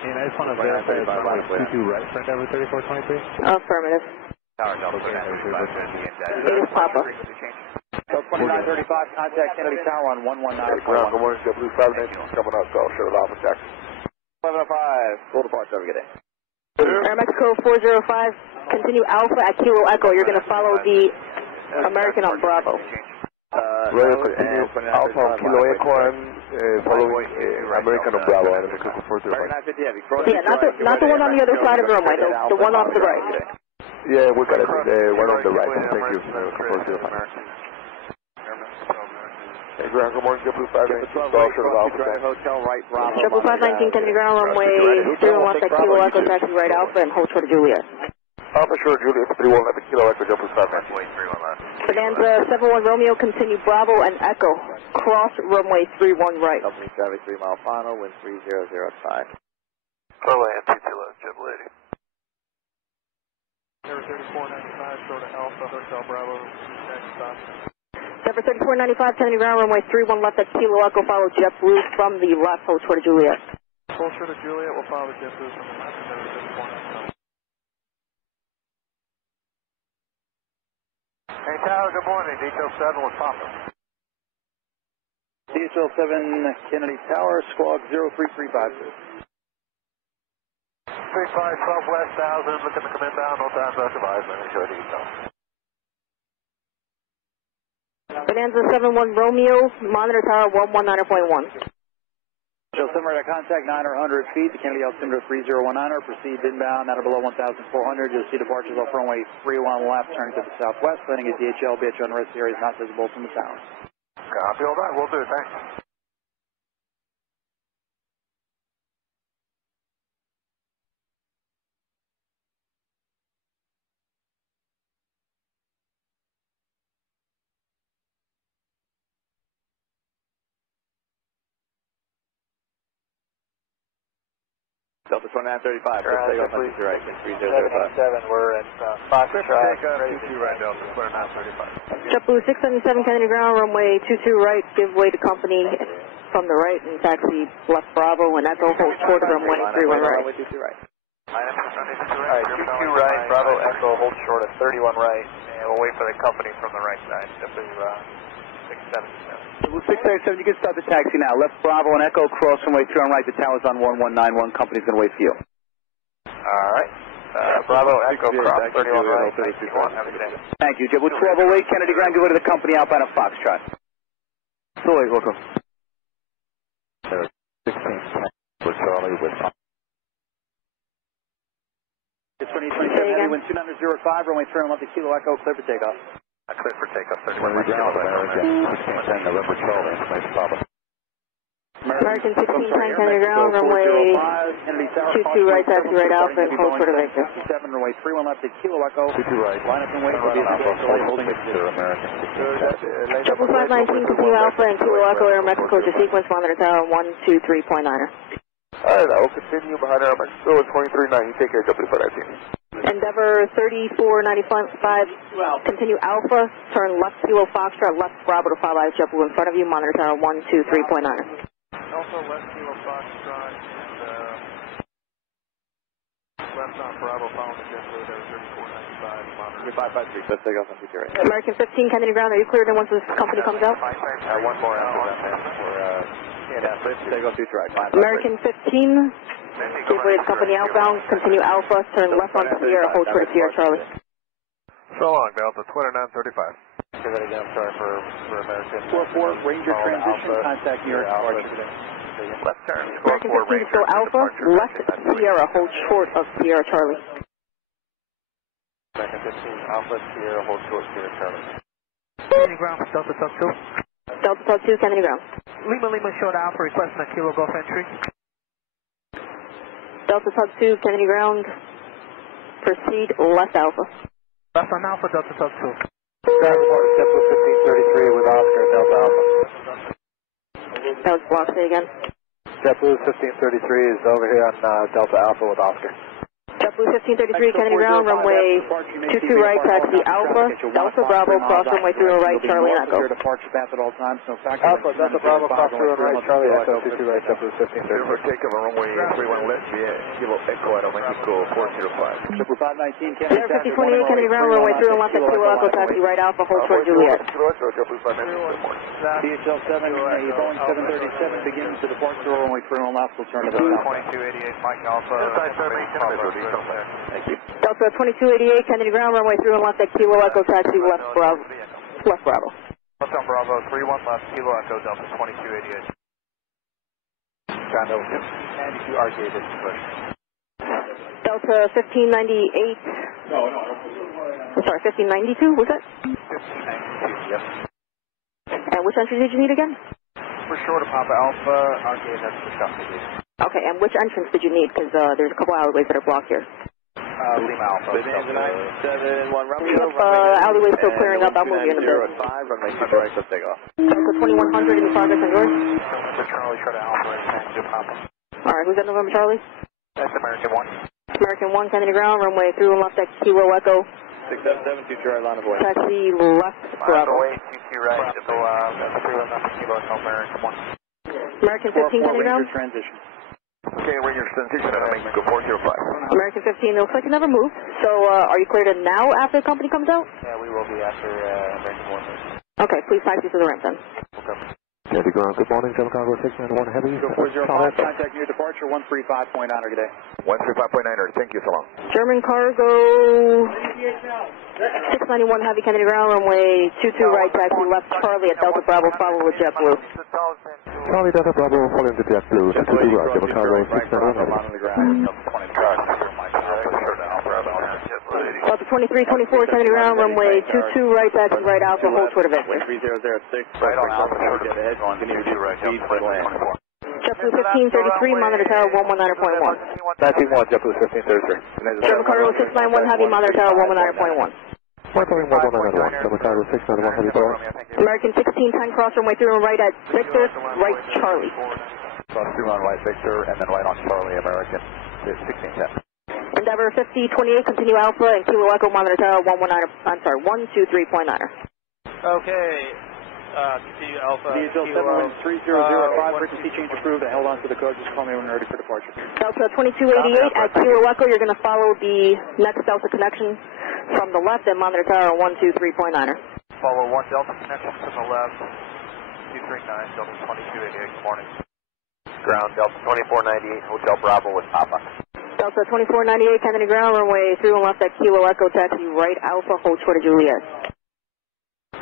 And I just want to verify it's runway 22 right for Endeavor 3423? Affirmative. Tower Delta 35, It is Papa. 2935, contact Kennedy Tower on 119. Ground, good morning, JetBlue 519 coming up, Gulf Shuttle Alpha Taxi. 1105, full departure, have a good day. Air Mexico 405, continue Alpha at Kilo Echo. You're going to follow the American on Bravo. Royal continue Alpha on Kilo Echo and following American on Bravo. Yeah, not the one on the other side of the runway, the one off the right. Yeah, we got it. The one on the right. Thank you. Hey, ground, good morning, JetBlue 519, Gulf Shuttle Alpha Taxi. Hotel right, Bravo. JetBlue 519, Kennedy Ground, runway 31 left at Kilo Echo, taxi right Alpha and hold short of Juliet. Alpha short Juliet 31 left at Kilo Echo, JetBlue 519. Bonanza 71 Romeo, continue Bravo and Echo, cross runway 31 right. Company traffic 3 mile final, wind 3005. Runway and 22 left, JetBlue 80. Endeavor 3495, short of Alpha, Hotel Bravo, next stop. Endeavor 3495, Kennedy Ground, runway 31 left at Kilo Echo, follow JetBlue from the left, hold short of Juliet. Hold short of Juliet, we'll follow the JetBlue from the left, Endeavor 3495. Hey Tower, good morning, detail 7 with Papa. DHL 7, Kennedy Tower, squawk 03352. 35, 12 west, 1000, looking to come inbound, no time left advised, let me show you detail. Bonanza 71 Romeo, monitor tower 119.1. DHL 7 radar contact 900 feet, the Kennedy altimeter 3019er, proceed inbound, at or below 1,400, you'll see departures off runway 31 left, turning to the southwest, landing at DHL, BH on rest area is not visible from the tower. Copy, all right, we'll do it, thanks. Delta 2935, take off on right, 787, we're at Foxtrot, take on 22 right, Delta 2935. JetBlue 677 Kennedy Ground, runway 22 right, give way to company from the right and taxi left Bravo and Echo, hold short of runway 31 right. Alright, 22 right, Bravo Echo, hold short of 31 right, and we'll wait for the company from the right side, JetBlue 677. 687, you can start the taxi now. Left Bravo and Echo, cross runway 2 on right. The tower's on 1191. Company's going to wait for you. Alright. Bravo Echo, cross 31 right. Have a good day. Thank you. JetBlue 1208, Kennedy Ground, give way to the company outbound of Foxtrot. So wait, welcome. 16, with Charlie, with 2027, wind 2905, runway 3 on left to Kilo Echo, clear for takeoff. Clear for takeoff, 31 Kennedy Ground, American 1610, November 12, nice Papa. American 1610 Kennedy Ground, runway 22 right, taxi right Alpha and hold short of Victor. 7, runway 31 left to Kilo Echo. 22 right. Line up and wait for the holding it. American 1610. JetBlue 519, continue Alpha and Kilo Echo, Air Mexico to sequence, monitor tower 123.9er. Alright, I will continue behind Air Mexico at 2390. Take care, JetBlue 519. Endeavor 3495, continue Alpha, turn left Kilo Foxtrot, left Bravo to follow JetBlue in front of you, monitor tower 123.9er. Also left Kilo Foxtrot and left on Bravo following the JetBlue, there was 3495, monitor. 553, let's take off on CT right. American 15 Kennedy Ground, are you cleared in once this company comes out? One more out. Take off CT right. American 15, give way to company outbound, continue Alpha, turn left on Sierra, hold short of Sierra Charlie. So long, Delta 2935. Say that again, sorry for American. 4-4, Ranger transition, contact New York departure. Left turn, American 15 still Alpha, left Sierra, hold short of Sierra Charlie. American 15, Alpha, Sierra, hold short, Sierra Charlie. Kennedy Ground, Delta Tug 2. Delta Tug 2, Kennedy Ground. Lima short Alpha, requesting a Kilo Golf entry. Delta Tug 2, Kennedy Ground. Proceed left Alpha. Left on Alpha, Delta sub 2. Transport, JetBlue 1533 with Oscar, Delta Alpha. That was block, say again. JetBlue 1533 is over here on Delta Alpha with Oscar. JetBlue 1533, Kennedy ground, runway 22 right, taxi Alpha, Delta Bravo, cross runway 30 right, Charlie and Echo. Departure path at all times, no factor. Alpha, Delta Bravo, cross 30 right, Charlie Echo, 22 right, JetBlue 1533. Overtake of runway 31 left, Kilo Echo at Mexico 405. JetBlue 519, Air 5028, Kennedy ground, runway 31 left, Kilo Echo, taxi right Alpha, hold short Juliet. DHL 7, Boeing 737 begins the departure runway 31 left, will turn to the south. 2288, Mike Alpha. Thank you. Delta 2288, Kennedy ground, runway 31 left at Kilo Echo, taxi left Bravo. Left Bravo. Left on Bravo, 31 left, Kilo Echo, Delta 2288. Ground over. And you are gated to push. Delta 1598. I'm sorry, 1592, was that? 1592, yes. And which entry did you need again? We're short of Papa Alpha, our gate has to stop the gate. Okay, and which entrance did you need? Because there's a couple alleyways that are blocked here. Lima Alpha. 971, Yep, alleyway's still clearing up. I'll move you in a bit. 5, runway 2 right, so take off. Delta 2100, any progress on yours? November Charlie, short of Alpha, and Jim Papa. Alright, who's at November Charlie? That's American 1. American 1, Kennedy ground, runway 31 left at Kilo Echo. 677, 2 right, line of way. Taxi left Bravo. Away, 22 right, that's 31 left, Kilo Echo, American 1. American 15, Kennedy ground. Transition. Okay, Ranger transition at Mexico 405. American 15, it looks like it never moved. So, are you cleared in now after the company comes out? Yeah, we will be after American 1. Okay, please taxi to the ramp then. Kennedy ground, good morning, General Cargo 691 Heavy. 405, contact near departure, 135.9 good day. 135.9, thank you so long. German cargo 691 Heavy, Kennedy ground, runway 22 right, taxi left Charlie at Delta Bravo, follow with JetBlue. Charlie Delta Bravo, following the JetBlue, 22 right, General Cargo 691 Delta 2324, Kennedy ground, runway 22 right, taxi right Alpha, hold short of Edwin. 3006, right on Alpha, get ahead, continue to right, speed for land. JetBlue 1533, monitor tower 119.1. 91, JetBlue 1533. German cargo 691 Heavy, monitor tower 119.1. Following 119.1, General Cargo 691 Heavy, Bravo. American 1610, cross runway 31 right at Victor, right Charlie. Cross 2 on right Victor, and then right on Charlie, American 1610. Endeavor 5028, continue Alpha and Kilo Echo, monitor tower 123.9. Okay, continue Alpha. DHL 73005, frequency change approved. I held on to the code. Just call me when ready for departure. Delta 2288 at Kilo Echo, you're going to follow the next Delta connection from the left and monitor tower 123.9. Follow 1 Delta connection from the left, 239, Delta 2288, good morning. Ground Delta 2498, Hotel Bravo with Papa. Delta 2498, Kennedy ground, runway 31 left at Kilo Echo, taxi right Alpha, hold short of Juliet.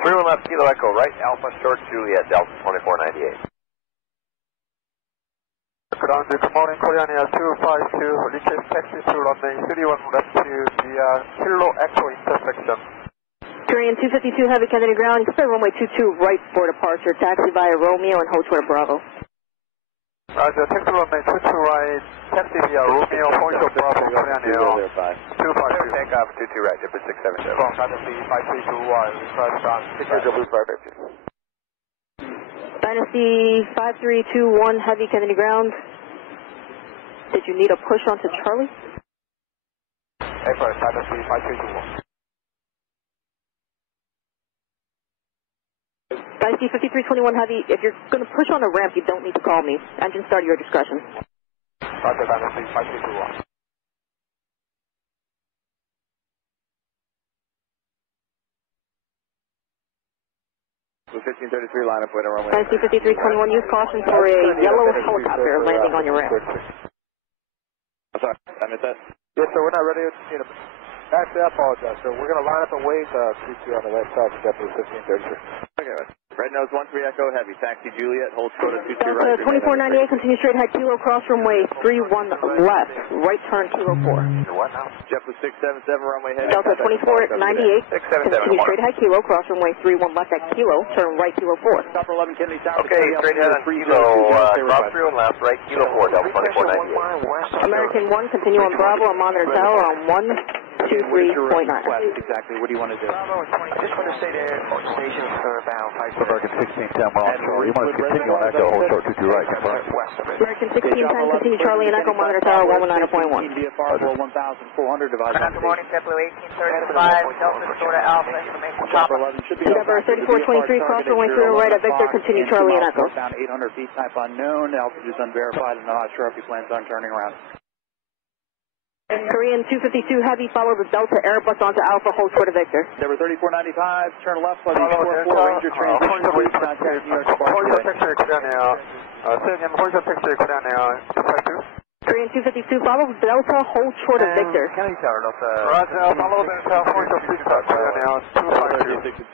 31 left, Kilo Echo, right Alpha, short Juliet, Delta 2498. Good morning, Koreania 252, request taxi to runway 31 left to the Kilo Echo intersection. Korean 252 Heavy, Kennedy ground, expect runway 22 right for departure, taxi via Romeo and hold short of Bravo. Roger, taxi runway 22 right, taxi via Romeo, hold short Bravo, Koreania 252. Take off 22 right, Jupiter 677. From Dynasty 5321, request on Jupiter 550. Dynasty 5321 Heavy, Kennedy ground. Did you need a push onto Charlie? First, Dynasty 5321. Dynasty 5321 Heavy, if you're going to push on a ramp, you don't need to call me. Engine start at your discretion. Roger, Dynasty 5321. 1533 line up with a runway. Dynasty 5321, use caution for a yellow helicopter landing on your ramp. I'm sorry, I missed that. Yes, sir, we're not ready to see them. Actually, I apologize, sir. We're going to line up and wait CQ on the left side of JetBlue 1533. Okay, Red nose 13 Echo Heavy, taxi Juliet, hold short of 22 right. 2498, continue straight ahead, Kilo cross runway 31 left, right turn Kilo 4. What now? JetBlue 677, runway heavy. Delta 2498, continue straight ahead, Kilo cross runway 31 left at Kilo, turn right Kilo 4. Upper 11 Kennedy Tower. Okay, straight ahead on Kilo, cross 31 left, right Kilo 4, Delta 2498. American 1, continue on Bravo, on monitor tower on 23.9. Exactly, what do you want to do? I just want to stay there, stations for about 5 minutes. American 1610, we're offshore. You want to continue on Echo, hold short 22 right, confirm. American 1610, continue Charlie and Echo, monitor tower 119.1. DFR below 1,400, divide by Good morning, JetBlue 1835, Delta Florida Alpha, information Papa. Endeavor 3423, cross runway 30 right at Victor, continue Charlie and Echo. Down 800 feet, type unknown, altitude is unverified, and I'm not sure if he plans on turning around. Korean 252 Heavy, follow the Delta Airbus onto Alpha, hold short of Victor. Endeavor 3495, turn left, for the 44 Ranger transition, please contact New York Korean 252, follow Delta, hold short of Victor. County Tower, Delta. Roger, follow Delta,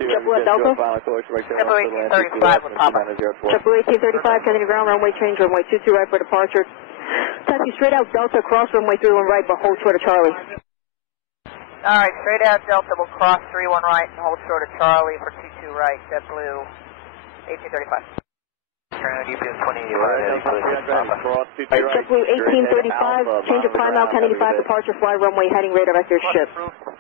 JetBlue at Delta. JetBlue 1835 with Papa. JetBlue 1835, Kennedy ground, runway change, runway 22 right for departure. Taxi straight out Delta, cross runway 31 right, but hold short of Charlie. Alright, straight out Delta, we'll cross 31 right and hold short of Charlie for 22 right, JetBlue 1835. UPS 2085, JetBlue 1835, change of prime out, Kennedy 5, departure, fly runway, heading radar vector ship.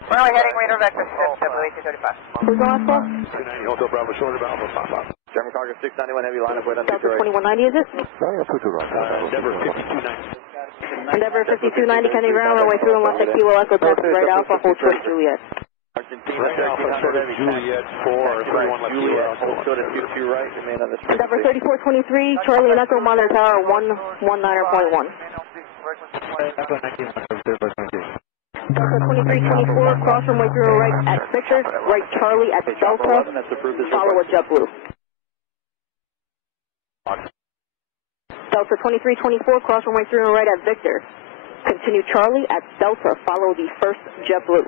Runway heading radar vector ship, JetBlue 1835. Who's on last call? 290, Hotel Bravo, short of Alpha, Papa. German Cargo 691 Heavy, line up with Delta 2190, is it? Endeavor 5290. Endeavor 5290, Kennedy ground, runway 31 left at Kilo Echo, taxi right Alpha, hold short of Juliet. Alpha, short of Juliet 4, 31 left Kilo Alpha, hold short of 22 right, remain on this. Endeavor 3423, Charlie and Echo, monitor tower 119.1. Delta 2324, cross runway 30 right at Victor, right Charlie at Delta, follow at JetBlue. Delta 2324, cross runway 30 right at Victor, continue Charlie at Delta, follow the first JetBlue.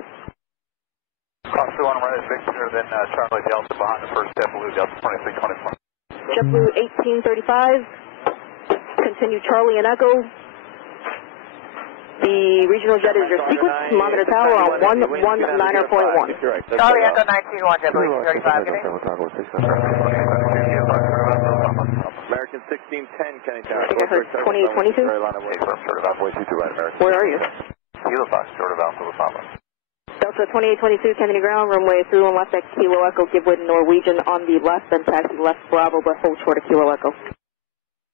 Cross 31 right at Victor, then Charlie Delta behind the first JetBlue, Delta 2324. JetBlue 1835, continue Charlie and Echo. The regional jet is your sequence, monitor tower on 119.1. Charlie Echo 921, JetBlue 1835, good day. American 1610, Kenny Tower. 2822. Where are you? Kilo Fox, short of Alpha with Papa. Delta 2822, Kennedy ground, runway 31 left at Kilo Echo, give way to Norwegian on the left, then taxi left Bravo, but hold short of Kilo Echo.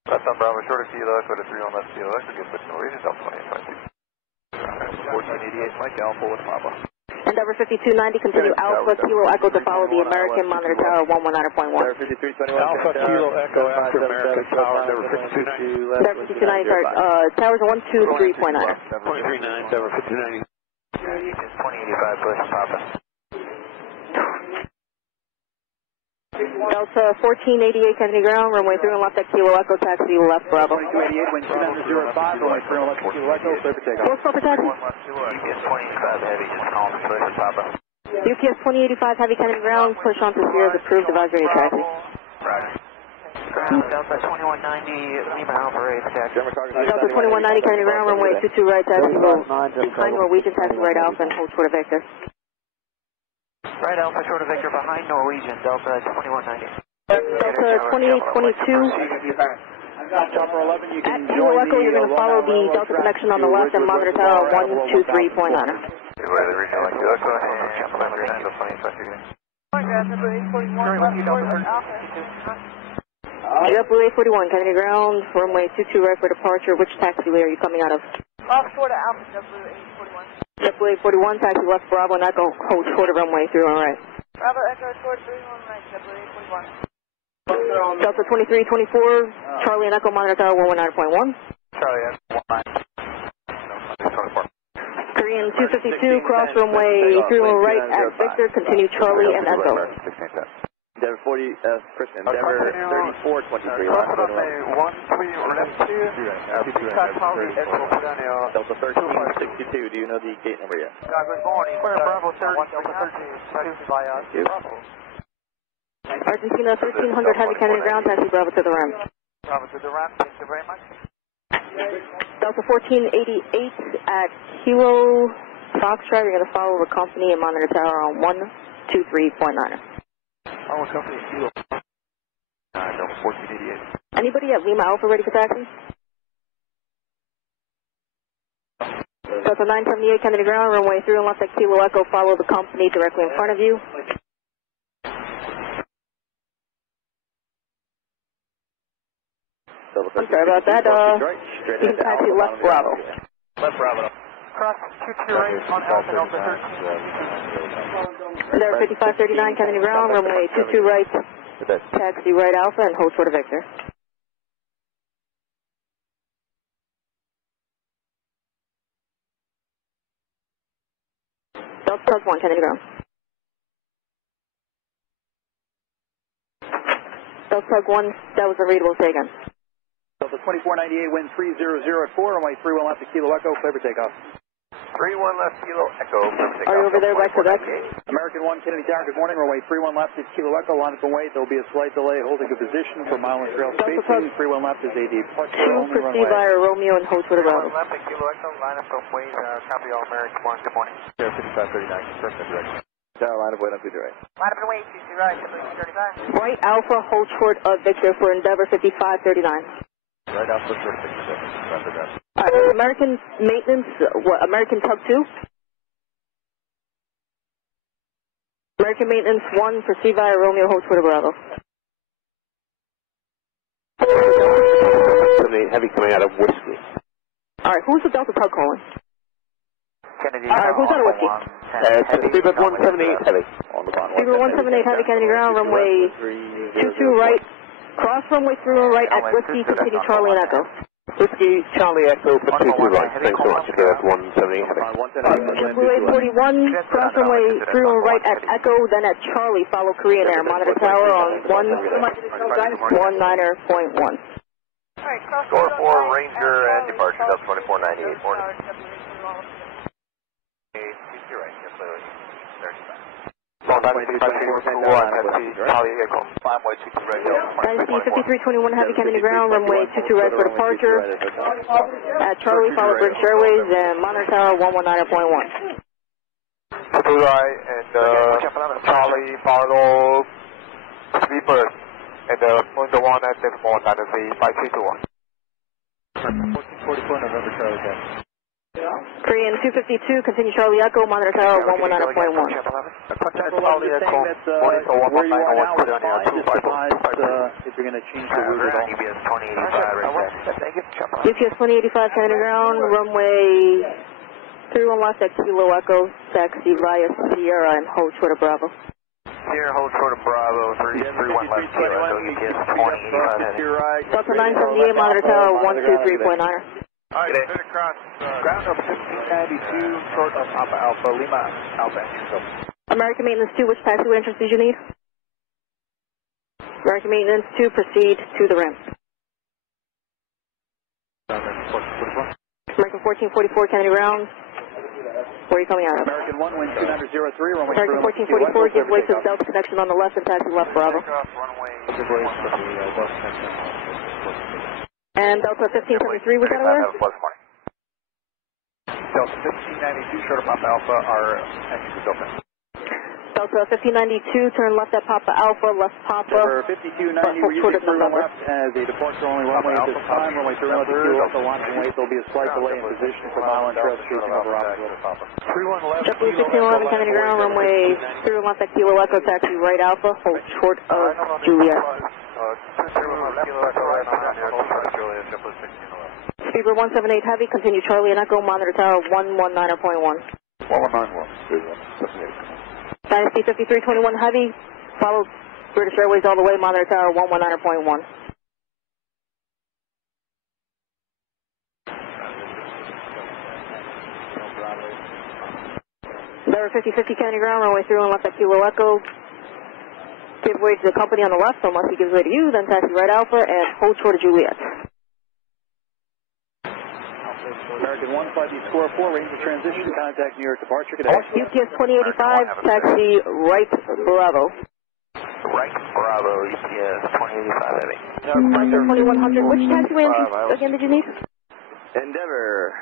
Left on Bravo, short of Kilo Echo to 31 left Kilo Echo, give way to Norwegian, Delta 2822. 1488 Mike Alpha with Papa. Endeavor 5290, continue Alpha Kilo Echo to follow the American, monitor tower 119.1. Alpha Kilo Echo after American Tower, Endeavor 5290. Endeavor 5290, towers 123.9. 139, Endeavor 5290. 2085, push Papa. Delta 1488, Kennedy ground, runway 31 left at Kilo Echo, taxi left Bravo. 2288, wind 29005, runway 31 left at Kilo Echo, clear for takeoff. What's for taxi? UPS 2085 Heavy, just calling for push Papa. UPS 2085 Heavy, Kennedy ground, push on to Sierra, approved, advisory to taxi. Delta 2190, Lima Alpha Race, taxi. Delta 2190, Kennedy ground, runway 22 right, taxi behind Norwegian, taxi right Alpha, and hold short of Victor. Right Alpha, short of Victor, behind Norwegian, Delta 2190. Delta 2822. Chopper 11, you can at Kilo Echo, you're going to follow the Delta connection on the left and monitor tower 123.9. JetBlue 841, Kennedy ground, runway 22 right for departure. Which taxiway are you coming out of? Off short of Alpha, JetBlue 841. JetBlue 841, taxi left Bravo and Echo, hold short of runway 31 right. Bravo Echo short 31 right, JetBlue 841. Delta 2324, Charlie and Echo, monitor tower 119.1. Charlie, 1924. Korean 252, cross runway 31 right at Victor, continue Charlie and Echo. Endeavor 40, Endeavor 3423. Cross runway 13 or left 2. Delta 1362, do you know the gate number yet? Good morning, Bravo 30, Delta 13, via Bravo. Argentina 1300 Heavy, Kennedy ground, taxi Bravo to the rim. Bravo to the ramp, thank you very much. Delta 1488 at Kilo Foxtrot, you're going to follow the company and monitor tower on 123.9. Our company is Kilo. Delta 1488. Anybody at Lima Alpha ready for taxi? Delta 978, Kennedy ground, runway 31 left at Kilo Echo, follow the company directly in front of you. I'm sorry about that, you can taxi left Bravo. Left Bravo. Cross 22 right on Alpha Delta 13. There 5539, Kennedy ground, runway 22 right, taxi right Alpha and hold short of Victor. Delta Tug 1, Kennedy ground. Delta Tug 1, that was a readable, say again. Delta 2498, wind 300 at 4, runway 31 left to Kilo Echo, clear for takeoff. 31 left Kilo Echo, clear for takeoff. Are you over there back to back? American 1, Kennedy Tower, good morning, runway 31 left is Kilo Echo, line up and wait. There will be a slight delay holding a position for mile and trail spacing. 31 left is AD. 2, proceed via Romeo and hold short of Bravo. 31 left at Kilo Echo, line up and wait, copy all American 1, good morning. 5539, confirm the direction. Line of wait on 22 right. Line up and wait, 22 right, 35. Right Alpha, hold short of Victor for Endeavor 5539. Right Alpha, 667, after that. Alright, American maintenance, American Tug 2? American maintenance 1, proceed via Romeo, hold short of Bravo. 78 heavy coming out of Whiskey. Alright, who's the Delta Tug calling? Kennedy. Alright, who's on Whiskey? Speedbird 178 heavy. Speedbird 178 heavy, Kennedy ground, runway 22 right, cross runway 31 right at Whiskey, continue Charlie and Echo. Whiskey, Charlie Echo for 22 right. Thanks so much. KF 178 heavy. Blue 841, cross runway 31 right at Echo, then at Charlie, follow Korean Air, monitor tower on 19.1. Alright, cross Score 4, Ranger and departure, Delta 2498, morning. 22 right, yes, clearly. 5321 heavy, Kennedy ground, runway 22 right for departure. At Charlie, follow British Airways and monitor tower 119.1. 22 right, and Charlie, follow Speedbird, and the one at the moment, that is the 5321. 1444 November, Charlie, then. Korean 252, continue Charlie Echo, monitor tower 119.1. Charlie Echo, where you are now is fine, just advise if you're going to change the route at all. UPS 2085 right there. UPS 2085, Kennedy ground, runway 31 left at Kilo Echo, taxi via Sierra and hold short of Bravo. Sierra, hold short of Bravo, 331 left Sierra, UPS 2085. Delta 978, monitor tower 123.9. Alright, good across, ground of 1592, short of Papa Alpha, Lima Alpha entry. American Maintenance 2, which taxiway entrance did you need? American Maintenance 2, proceed to the ramp. American 1444, Kennedy ground. Where are you coming out of? American 1, wind 2903, runway American 1444, give way to the Delta connection on the left and taxi left Bravo. And Delta 1573, was that aware? Delta 1592, short of Papa Alpha, our entry is open. Delta 1592, turn left at Papa Alpha, left Papa. Number 5290, we're using 31 left as a departure only runway at this time. Runway 31 left to Kilo Echo, launch and wait. There'll be a slight delay in position for mile and trail spacing over Alpha. 31 left. JetBlue 1611, Kennedy ground, runway 31 left at Kilo Echo, taxi right Alpha, hold short of Juliet. Speedbird 178 heavy, continue Charlie and Echo, monitor tower 119.1. 191. Dynasty 5321 heavy, follow British Airways all the way, monitor tower 119.1. Bearer 5050 Kennedy ground, runway 31 left at Kilo Echo. Give way to the company on the left, unless he gives way to you, then taxi right Alpha and hold short of Juliet. American 1, flight score 4, range of transition, contact New York departure, good day. UPS 2085, taxi right Bravo. Right Bravo, UPS 2085 heavy. Flight 2100, which taxiway again did you need? Endeavor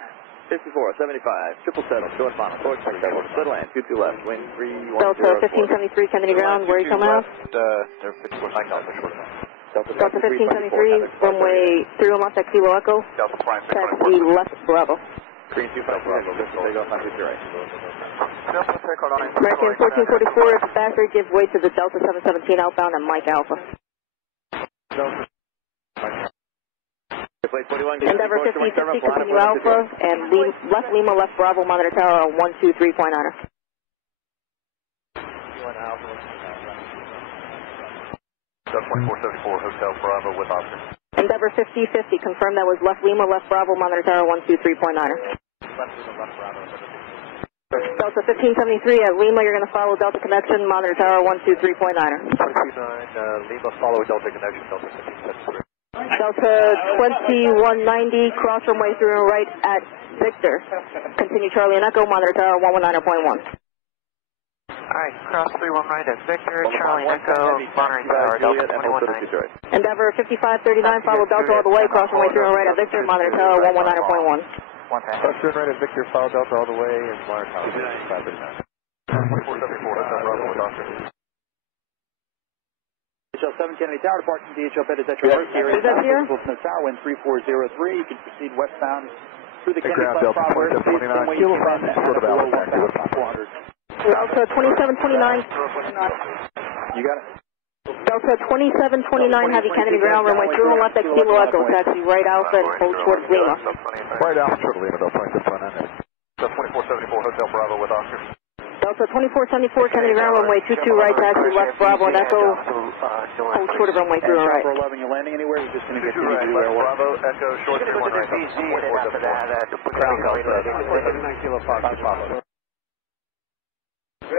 5475, 777, short final, short sector, split land, 22 left, wind 3104. Delta 1573, Kennedy ground, where are you coming out? They're 54 Alpha, short final. Delta 1573, runway 31 left at Kilo Echo, Delta Prime taxi left Bravo. Green 2 Bravo, just to take off on 2 right. American 1444 at the factory, give way to the Delta 717 outbound and Mike Alpha. Endeavor 5050, continue Alpha, and left Lima, left Bravo, monitor tower on 123.9er. Delta 2474, Hotel Bravo with Oscar. Endeavor 5050, confirm that was left Lima, left Bravo, monitor tower 123.9er. Delta 1573 at Lima, you're going to follow Delta connection, monitor tower 123.9er. 229, Lima, follow Delta connection, Delta 1573. Delta 2190, cross runway through and right at Victor. Continue Charlie and Echo, monitor tower 119.1. Alright, cross 31 right at Victor, Charlie and Echo, monitoring tower, Delta 2190. Endeavor 5539, follow Delta all the way, cross runway through and right at Victor, monitor tower 119.1. Cross through and right at Victor, follow Delta all the way, and monitor tower 5474, Hotel Bravo with Oscar. DHL 7 Kennedy Tower, departing DHL Bed is at your Is that here? Wilson Tower, wind 3403. You can proceed westbound through the Kennedy ground, Delta 2729, kilo from sort of out back to 400. Delta 2729. You got it. Delta 2729, heavy Kennedy ground, runway through and left at Kilo Echo, taxi right Alpha and hold towards Lima. Right Alpha, short Lima, Delta 2729. Delta 2474, Hotel Bravo with Oscar. Delta 2474, Kennedy ground, runway 22 right, taxi left Bravo and Echo, hold short of runway through and right. 11, you landing anywhere? You're just going to get to right, left Bravo, Echo, short 31 right.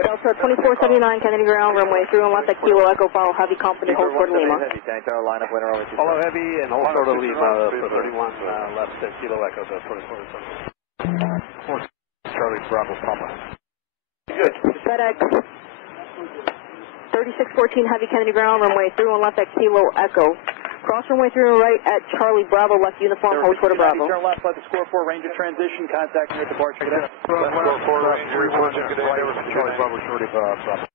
Delta 2479, Kennedy ground, runway through and left at Kilo Echo, follow heavy company, hold toward Lima. Follow heavy and hold short of Lima, 31 left at Kilo Echo, so 2479. Charlie Bravo, Papa. Good. FedEx 3614, heavy Kennedy ground, runway through and left at Kilo Echo. Cross runway through and right at Charlie Bravo, left uniform, hold toward Bravo. Turn left, let the score 4, range of transition, contact near departure. Left, score 4, range, Charlie Bravo, shorty, Bravo.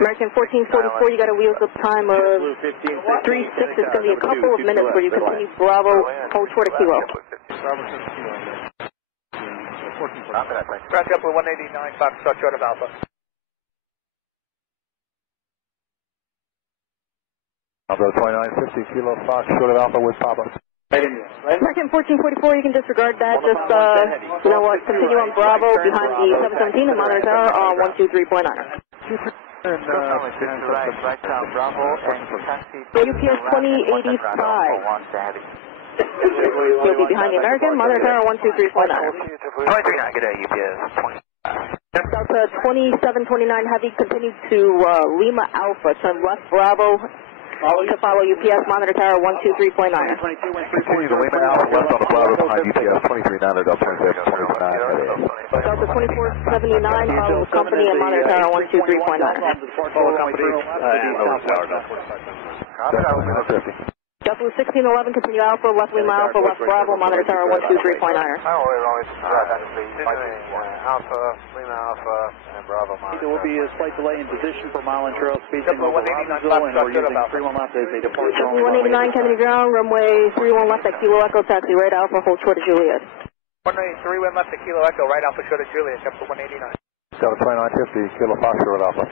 American 1444, you got a wheels up time of 3.6. It's going to be a couple of minutes where you continue Bravo, hold toward a Kilo. Crash up with 189, Fox, short of Alpha. Alpha 2950, Kilo Fox, short of Alpha with Papa. American 1444, you can disregard that. Just, you know what, continue on Bravo behind the 717 and monitor tower on 123.9. Right down Bravo and taxi. UPS 2085. You'll be behind the American, monitor tower 123.9. 23.9, good day, UPS 20. Delta 2729 heavy, continue to Lima Alpha, turn left Bravo to follow UPS, monitor tower 123.9. Continue to Lima Alpha, left on the Bravo behind UPS 239, Delta 26.9. Delta 2479, follow company and monitor tower 123.9. Delta 1611, continue Alpha, left Lima Alpha, left Bravo, monitor tower 123.9. Alpha, Lima Alpha, and Bravo monitor. There will be a slight delay in position for mile and trail spacing over Robbinsville, and we're using 31 left as a departure. 189 Kennedy ground, runway 31 left at Kilo Echo, taxi right Alpha, hold short of Juliet. 183 wind left at Kilo Echo, right Alpha, short of Juliet, up to 189. Delta 2950, Kilo Fox, short Alpha.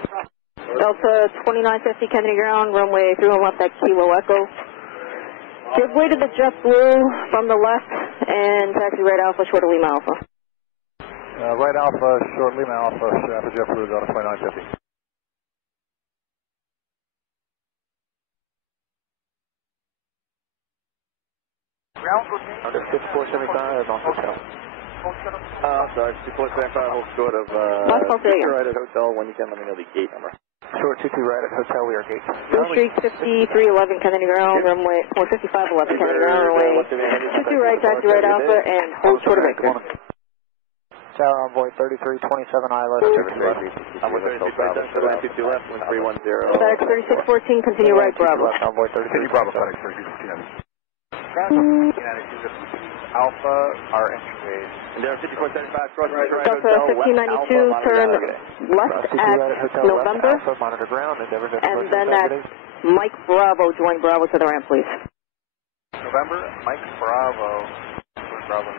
Delta 2950 Kennedy ground, runway 31 left at Kilo Echo. Give way to the JetBlue from the left and taxi right Alpha, short of Lima Alpha. Right Alpha, short Lima Alpha, Alpha JetBlue, Delta 2950. Ground routine. Under 6475, on hotel. I'm sorry, 6475, hold short of, right at hotel. When you can, let me know the gate number. Short 22 right at hotel, we are gate. Blue Street 5311 Kennedy ground, runway, or 5511 Kennedy ground, runway 22 right, taxi right Alpha, and hold short of Victor. Tower envoy 3327 ILS. Envoy 33, right, 22 left, 1310. FedEx 3614, continue right, Bravo. Envoy 33. Bravo, FedEx 3614. Alpha, our entry. And there, 5475, cross right, Delta 1592, turn left at November, Monitor ground, and then at Mike Bravo, join Bravo to the ramp, please. November, Mike Bravo, Bravo.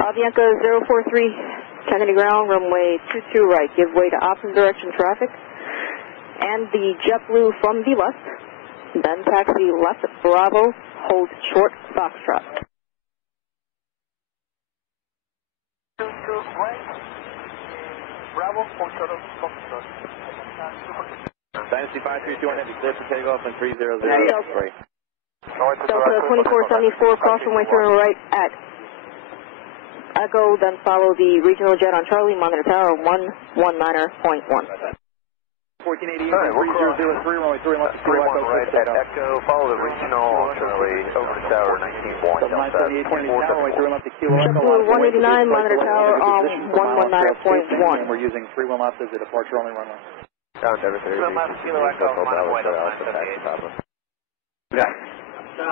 Avianca 043, Kennedy ground, runway 22 right, give way to opposite direction traffic, and the JetBlue from the left, then taxi left Bravo, hold short Foxtrot. Bravo, hold short Foxtrot. Dynasty 5321 Heavy, clear for takeoff and 300. Delta 2474, cross runway turn right at Echo, then follow the regional jet on Charlie, monitor tower 119.1. 1488, 3003, runway 31 left, 31 right at Echo, follow the regional on Charlie, over to tower 19.1. Delta 189, monitor tower on 119.1. We're using 31 left as a departure only runway. Down to everything.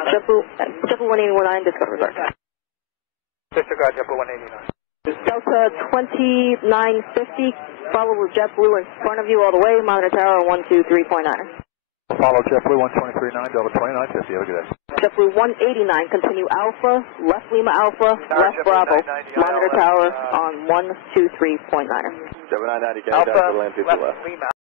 JetBlue 189, discover dark. Disregard JetBlue 189. Delta 2950, follow with JetBlue in front of you all the way, monitor tower 123.9. Follow JetBlue 123.9, Delta 2950, have a good day. JetBlue 189, continue Alpha, left Lima Alpha, left Bravo, monitor tower on 123.9. 7990, Alpha, left Lima.